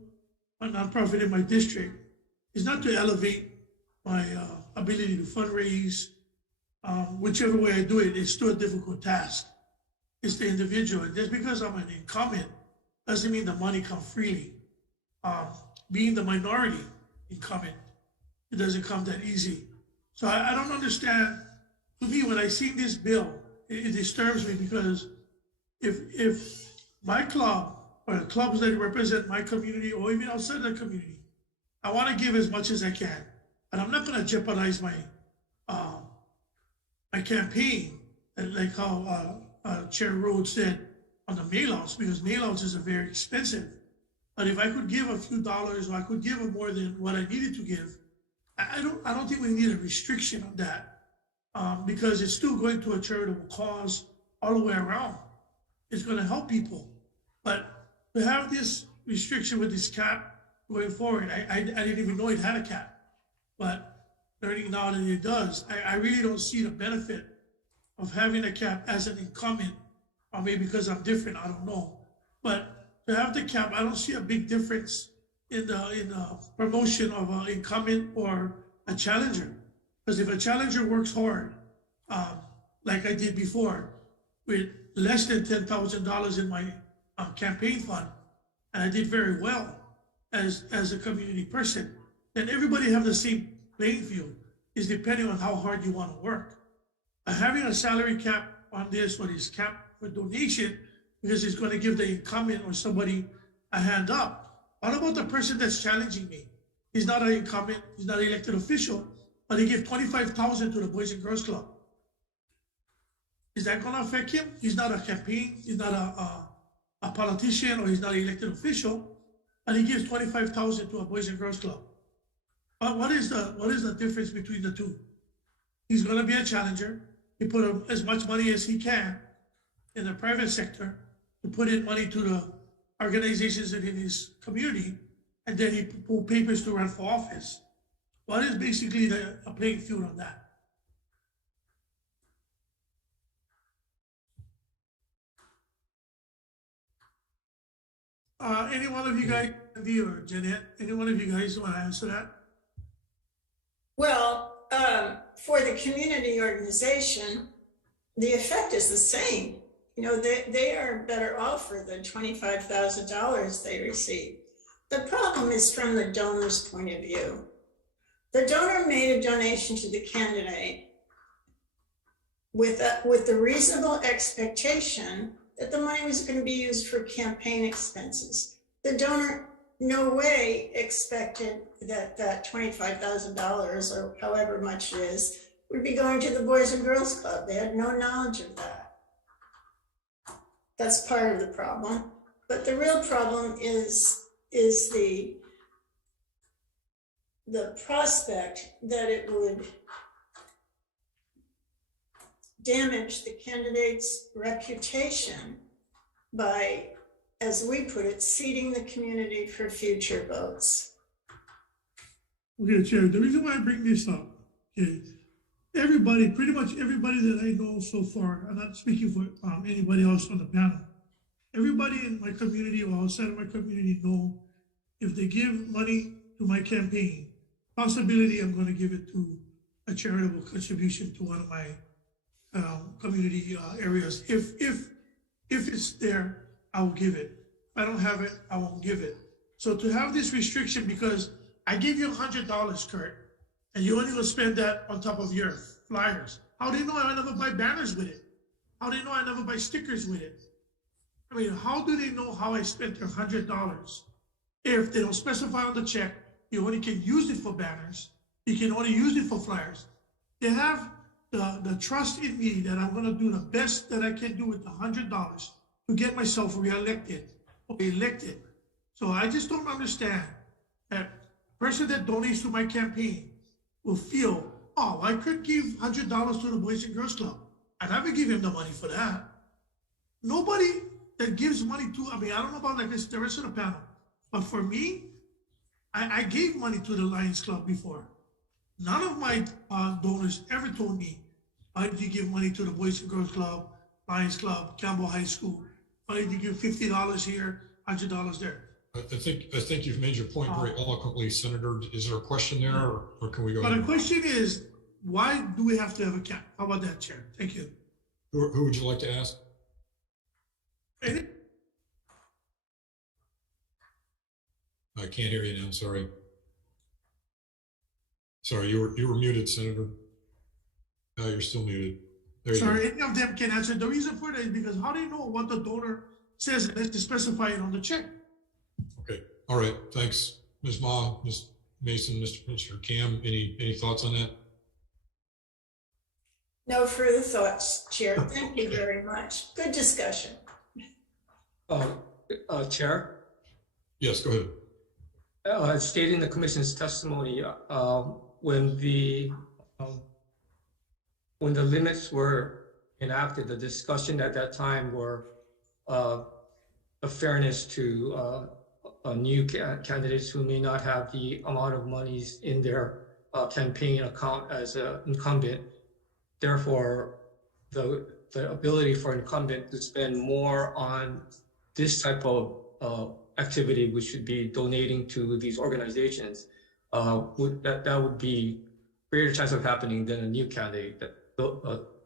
a nonprofit in my district, it's not to elevate my ability to fundraise. Whichever way I do it, it's still a difficult task. It's the individual. And just because I'm an incumbent doesn't mean the money comes freely. Being the minority incumbent, it doesn't come that easy. So I don't understand. To me, when I see this bill, it disturbs me, because if my club or the clubs that represent my community or even outside the community, I want to give as much as I can, and I'm not going to jeopardize my my campaign, like how Chair Rhodes said on the mail-outs, because mail-outs is very expensive. But if I could give a few dollars, or I could give more than what I needed to give, I don't think we need a restriction on that, because it's still going to a charitable cause all the way around. It's going to help people. But to have this restriction with this cap going forward, I didn't even know it had a cap. But learning now that it does, I really don't see the benefit of having a cap as an incumbent, or maybe because I'm different, I don't know. But to have the cap, I don't see a big difference in the promotion of an incumbent or a challenger. Because if a challenger works hard, like I did before, with less than $10,000 in my campaign fund, and I did very well as a community person, then everybody have the same playing field. Is depending on how hard you want to work. Having a salary cap on this, what is cap for donation, because it's going to give the incumbent or somebody a hand up. What about the person that's challenging me? He's not an incumbent, he's not an elected official, but he gave $25,000 to the Boys and Girls Club. Is that going to affect him? He's not a campaign, he's not a politician, or he's not an elected official, and he gives $25,000 to a Boys and Girls Club. But what is the difference between the two? He's going to be a challenger. He put as much money as he can in the private sector to put in money to the organizations in his community, and then he pull papers to run for office. What is basically a playing field on that? Any one of you guys, Andy or Jeanette, any one of you guys want to answer that? Well, for the community organization, the effect is the same. You know, they are better off for the $25,000 they receive. The problem is from the donor's point of view. The donor made a donation to the candidate with the reasonable expectation that the money was going to be used for campaign expenses. The donor no way expected that $25,000 or however much it is would be going to the Boys and Girls Club. They had no knowledge of that. That's part of the problem. But the real problem is the prospect that it would damage the candidate's reputation by, as we put it, seeding the community for future votes. Okay, Chair, the reason why I bring this up, okay, everybody, pretty much everybody that I know so far, I'm not speaking for anybody else on the panel, everybody in my community or outside of my community know if they give money to my campaign, possibility I'm gonna give it to a charitable contribution to one of my community areas. If it's there, I will give it. If I don't have it, I won't give it. So to have this restriction, because I give you $100, Kurt, and you only will spend that on top of your flyers. How do you know I never buy banners with it? How do you know I never buy stickers with it? I mean, how do they know how I spent their $100 if they don't specify on the check? You only can use it for banners. You can only use it for flyers. They have the trust in me that I'm gonna do the best that I can do with the $100 to get myself reelected or elected. So I just don't understand that a person that donates to my campaign will feel, oh, I could give $100 to the Boys and Girls Club. I never give him the money for that. Nobody that gives money to, I mean, I don't know about like this, the rest of the panel, but for me, I gave money to the Lions Club before. None of my donors ever told me, why did you give money to the Boys and Girls Club, Lions Club, Campbell High School? Why did you give $50 here, $100 there? I think you've made your point very eloquently, Senator. Is there a question there, or can we go? But the question is, why do we have to have a cap? How about that, Chair? Thank you. Who would you like to ask? I can't hear you now. Sorry. Sorry, you were muted, Senator. You're still muted. There you Sorry, go. any of them can answer. The reason for that is because how do you know what the donor says unless they specify it on the check? Okay. All right. Thanks, Ms. Ma, Ms. Mason, Mr. Cam. Any thoughts on that? No further thoughts, Chair. Thank you very much. Good discussion. Chair? Yes, go ahead. Stating the commission's testimony, when the limits were enacted, the discussion at that time were a fairness to new candidates who may not have the amount of monies in their campaign account as an incumbent. Therefore, the ability for incumbent to spend more on this type of activity, which should be donating to these organizations, that would be greater chance of happening than a new candidate.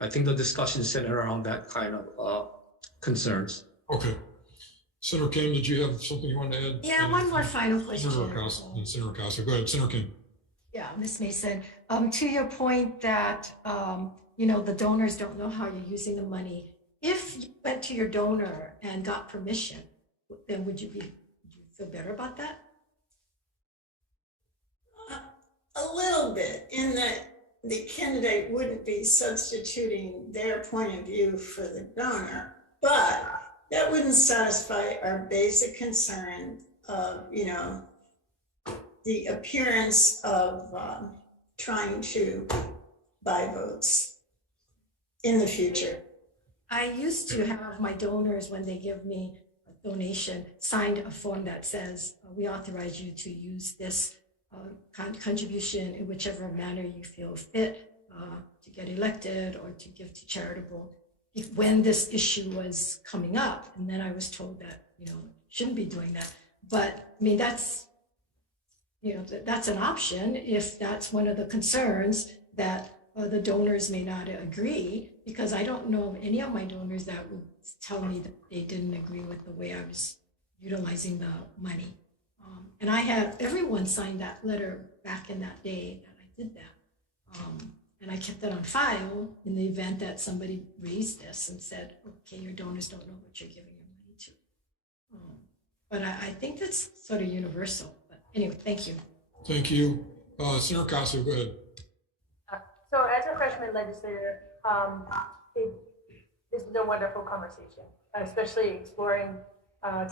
I think the discussion centered around that kind of concerns. Okay. Senator Kim, did you have something you wanted to add? Yeah, one more final question. Senator Acosta. Go ahead, Senator Kim. Yeah, Ms. Mason, to your point that, you know, the donors don't know how you're using the money. If you went to your donor and got permission, then would you feel better about that? A little bit, in that the candidate wouldn't be substituting their point of view for the donor, but that wouldn't satisfy our basic concern of, you know, the appearance of trying to buy votes in the future. I used to have my donors, when they give me a donation, signed a form that says, we authorize you to use this contribution in whichever manner you feel fit to get elected or to give to charitable, when this issue was coming up. And then I was told that, you know, shouldn't be doing that. But I mean, that's, you know, that's an option if that's one of the concerns that the donors may not agree, because I don't know of any of my donors that would tell me that they didn't agree with the way I was utilizing the money. And I had everyone sign that letter back in that day that I did that. And I kept that on file in the event that somebody raised this and said, okay, your donors don't know what you're giving your money to. But I think that's sort of universal. But anyway, thank you. Thank you. Senator Casa, go ahead. So as a freshman legislator, this is a wonderful conversation, especially exploring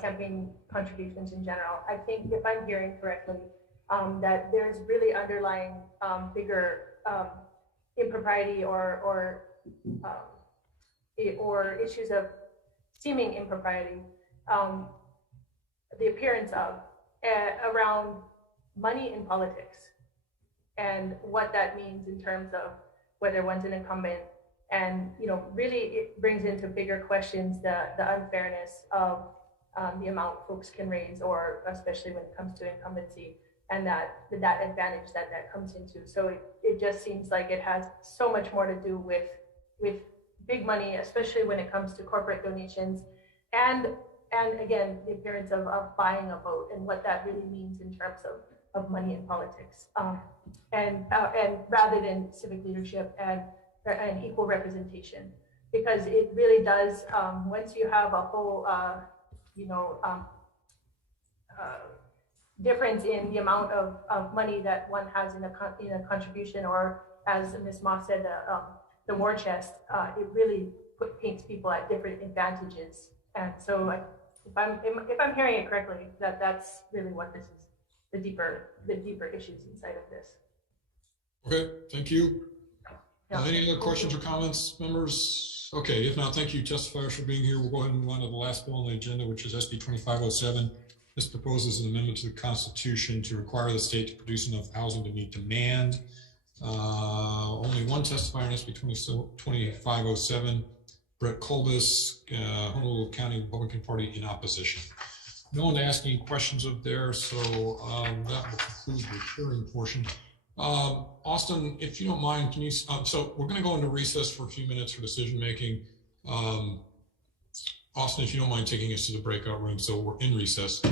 campaign contributions in general. I think if I'm hearing correctly, that there's really underlying bigger impropriety or issues of seeming impropriety, the appearance of around money in politics. and what that means in terms of whether one's an incumbent. And, really it brings into bigger questions the unfairness of the amount folks can raise, or especially when it comes to incumbency, and that advantage that comes into. So it just seems like it has so much more to do with big money, especially when it comes to corporate donations, and again, the appearance of buying a vote and what that really means in terms of money in politics, and rather than civic leadership and equal representation, because it really does, once you have a whole difference in the amount of money that one has in a contribution, or as Ms. Moss said, the war chest, it really paints people at different advantages. And so if I'm hearing it correctly, that's really what this is, the deeper issues inside of this. Okay, thank you. Yeah. Any other questions or comments, members? Okay, if not, thank you, testifiers, for being here. We'll go ahead and move on to the last bill on the agenda, which is SB 2507. This proposes an amendment to the Constitution to require the state to produce enough housing to meet demand. Only one testifier in SB 2507, Brett Colbus, Honolulu County Republican Party, in opposition. No one to ask any questions up there, so that will conclude the hearing portion. Austin, if you don't mind, can you, so we're going to go into recess for a few minutes for decision making. Austin, if you don't mind taking us to the breakout room, so we're in recess.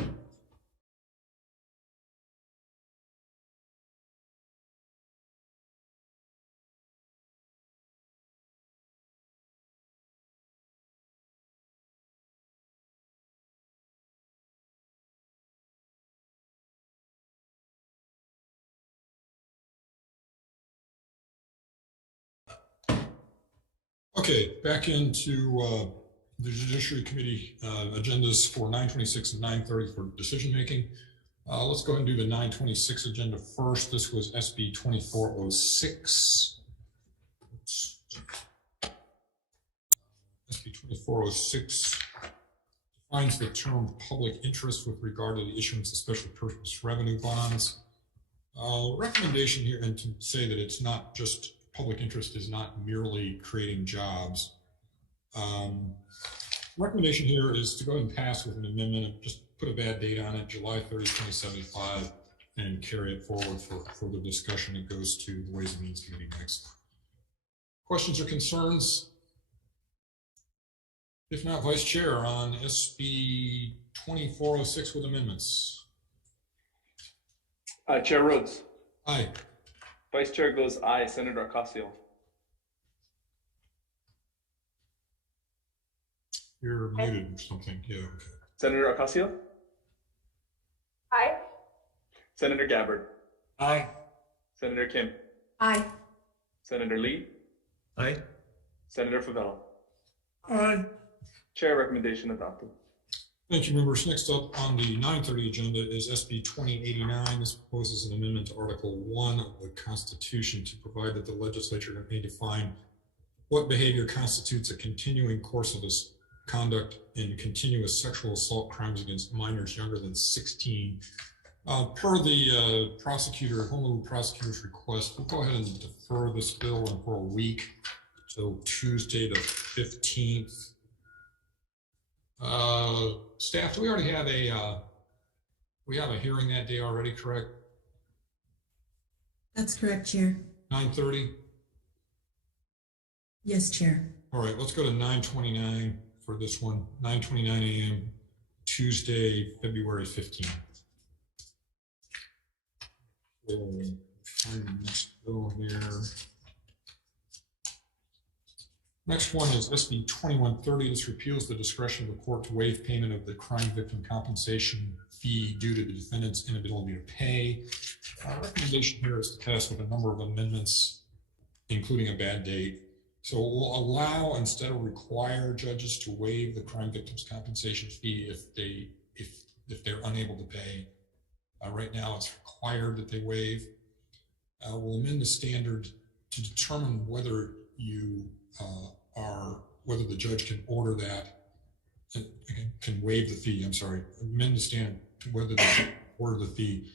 Okay, back into the Judiciary Committee agendas for 926 and 930 for decision making. Let's go ahead and do the 926 agenda first. This was SB 2406. SB 2406 defines the term public interest with regard to the issuance of special purpose revenue bonds. Recommendation here, and to say that it's not just public interest is not merely creating jobs. Recommendation here is to go ahead and pass with an amendment and just put a bad date on it, July 30, 2075, and carry it forward for further discussion. It goes to the Ways and Means Committee next. Questions or concerns? If not, Vice Chair on SB 2406 with amendments. Chair Rhodes. Aye. Vice Chair goes aye. Senator Ocasio. You're muted or something. Yeah. Okay. Senator Ocasio. Aye. Senator Gabbard. Aye. Senator Kim. Aye. Senator Lee. Aye. Senator Favela. Aye. Chair recommendation adopted. Thank you, members. Next up on the 930 agenda is SB 2089. This proposes an amendment to Article 1 of the Constitution to provide that the legislature may define what behavior constitutes a continuing course of this conduct in continuous sexual assault crimes against minors younger than 16. Per the Honolulu prosecutor's request, we'll go ahead and defer this bill for a week till Tuesday the 15th. Staff, do we already have a hearing that day already, correct? That's correct, Chair. 9:30? Yes, Chair. All right, let's go to 9:29 for this one. 9:29 a.m. Tuesday, February 15th. We'll find the next bill here. Next one is SB 2130. This repeals the discretion of the court to waive payment of the crime victim compensation fee due to the defendant's inability to pay. Our recommendation here is to pass with a number of amendments, including a bad date. So we'll allow, instead of require, judges to waive the crime victim's compensation fee if they're unable to pay. Right now, it's required that they waive. We'll amend the standard to determine whether you whether the judge can order that and can waive the fee. I'm sorry, amend the standard to whether they order the fee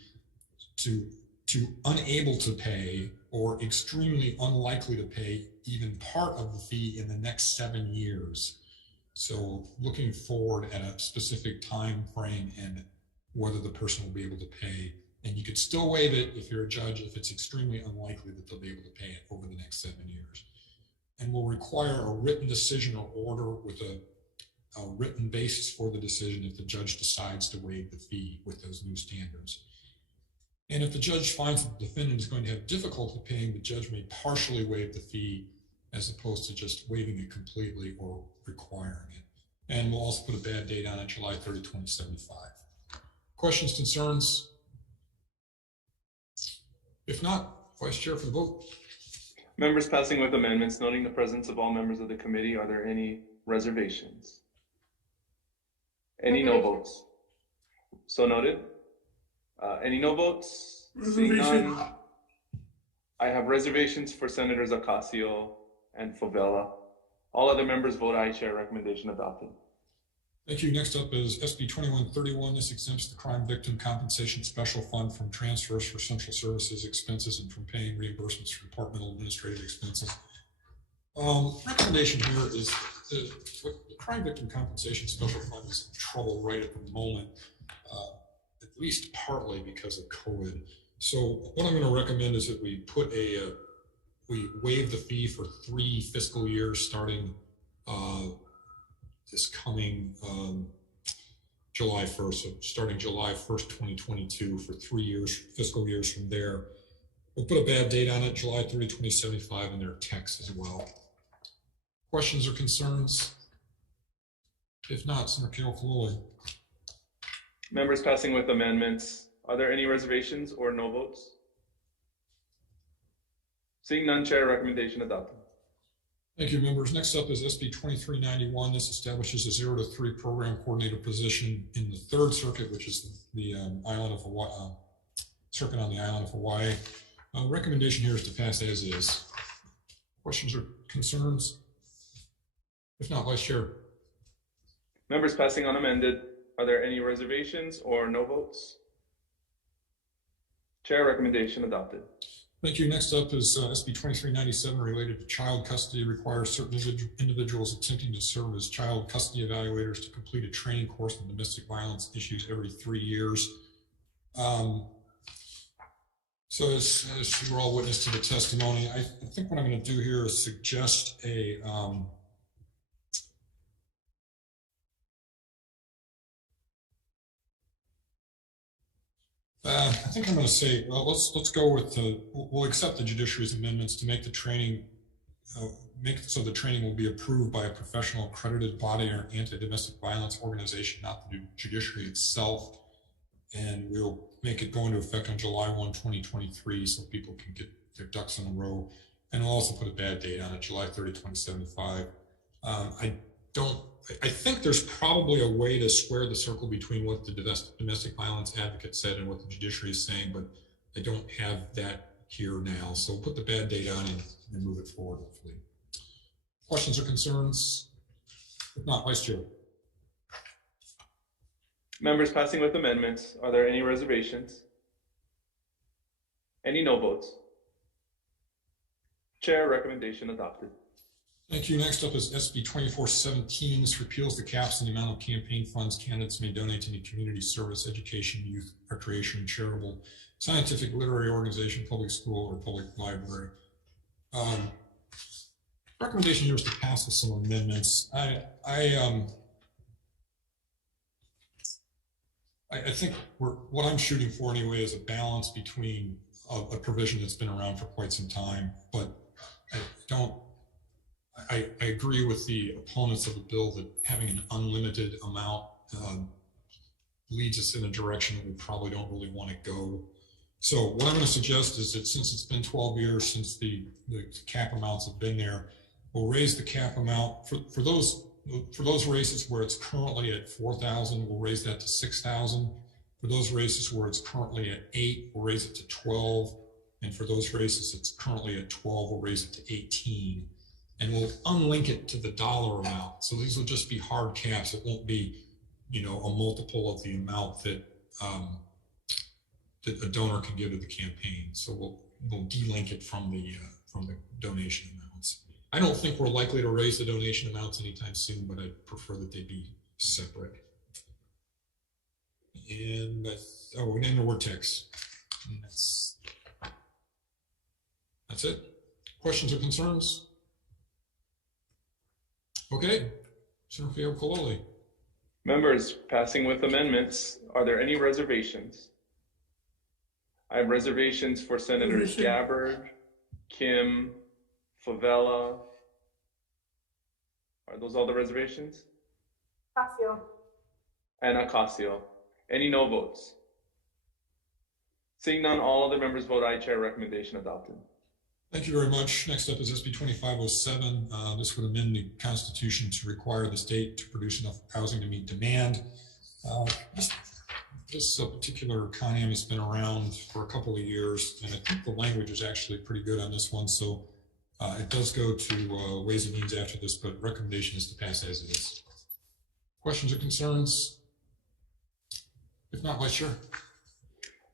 to to unable to pay or extremely unlikely to pay even part of the fee in the next 7 years. So looking forward at a specific time frame and whether the person will be able to pay. And you could still waive it if you're a judge if it's extremely unlikely that they'll be able to pay it over the next 7 years. And will require a written decision or order with a written basis for the decision if the judge decides to waive the fee with those new standards. And if the judge finds that the defendant is going to have difficulty paying, the judge may partially waive the fee as opposed to just waiving it completely or requiring it. And we'll also put a bad date on it, July 30, 2075. Questions, concerns? If not, Vice Chair for the vote. Members passing with amendments, noting the presence of all members of the committee, are there any reservations? Any no votes? So noted. Any no votes? Seeing none. I have reservations for Senators Ocasio and Favela. All other members vote aye. Chair, recommendation adopted. Thank you. Next up is SB 2131. This exempts the Crime Victim Compensation Special Fund from transfers for central services expenses and from paying reimbursements for departmental administrative expenses. Recommendation here is the Crime Victim Compensation Special Fund is in trouble right at the moment, at least partly because of COVID. So what I'm going to recommend is that we put we waive the fee for 3 fiscal years starting this coming July 1st, so starting July 1st, 2022 for 3 years, fiscal years from there. We'll put a bad date on it, July 30, 2075 in their text as well. Questions or concerns? If not, Senator Keough. Members passing with amendments, are there any reservations or no votes? Seeing none, Chair, recommendation adopted. Thank you, members. Next up is SB 2391. This establishes a 0 to 3 program coordinator position in the 3rd Circuit, which is the island of Hawaii, circuit on the island of Hawaii. Recommendation here is to pass as is. Questions or concerns? If not, Vice Chair. Members passing unamended, are there any reservations or no votes? Chair, recommendation adopted. Thank you. Next up is SB 2397 related to child custody. Requires certain individuals attempting to serve as child custody evaluators to complete a training course on domestic violence issues every 3 years. So as you were all witness to the testimony, I think what I'm going to do here is suggest a I think I'm going to say, well, let's go with we'll accept the judiciary's amendments to make the training, so the training will be approved by a professional accredited body or anti-domestic violence organization, not the judiciary itself. And we'll make it go into effect on July 1, 2023, so people can get their ducks in a row. And we'll also put a bad date on it, July 30, 2075. I think there's probably a way to square the circle between what the domestic violence advocate said and what the judiciary is saying, but I don't have that here now. So we'll put the bad date on and move it forward, hopefully. Questions or concerns? If not, Vice Chair. Members passing with amendments, are there any reservations? Any no votes? Chair, recommendation adopted. Thank you. Next up is SB 2417. This repeals the caps on the amount of campaign funds candidates may donate to any community service, education, youth, recreation, charitable, scientific, literary organization, public school, or public library. Recommendation here is to pass with some amendments. I think what I'm shooting for anyway is a balance between a provision that's been around for quite some time, but I agree with the opponents of the bill that having an unlimited amount leads us in a direction that we probably don't really want to go. So what I'm going to suggest is that since it's been 12 years since the cap amounts have been there, we'll raise the cap amount for those races where it's currently at 4,000, we'll raise that to 6,000. For those races where it's currently at 8, we'll raise it to 12. And for those races it's currently at 12, we'll raise it to 18. And we'll unlink it to the dollar amount. So these will just be hard caps. It won't be, a multiple of the amount that that a donor can give to the campaign. So we'll delink it from the donation amounts. I don't think we're likely to raise the donation amounts anytime soon, but I'd prefer that they be separate. And we named the word text. And that's it. Questions or concerns? Okay, Senator Kaloli. Members, passing with amendments, are there any reservations? I have reservations for Senators Gabbard, Kim, Favela. Are those all the reservations? Ocasio. And Ocasio. Any no votes? Seeing none, all other members vote aye. Chair, recommendation adopted. Thank you very much. Next up is SB 2507. This would amend the Constitution to require the state to produce enough housing to meet demand. This particular Con-Am has been around for a couple of years, and I think the language is actually pretty good on this one. So it does go to Ways and Means after this, but recommendation is to pass as it is. Questions or concerns? If not, Vice Chair.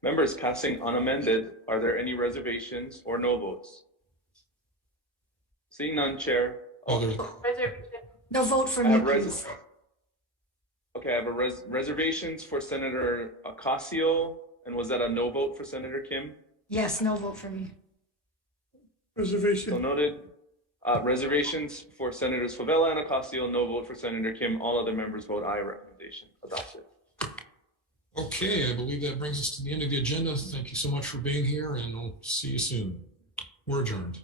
Members, passing unamended, are there any reservations or no votes? Seeing none, Chair. No vote for me, please. Okay, I have reservations for Senator Ocasio, and was that a no vote for Senator Kim? Yes, no vote for me. Reservation. So noted. Reservations for Senators Favela and Ocasio, no vote for Senator Kim. All other members vote aye. Recommendation adopted. Okay, I believe that brings us to the end of the agenda. Thank you so much for being here, and we'll see you soon. We're adjourned.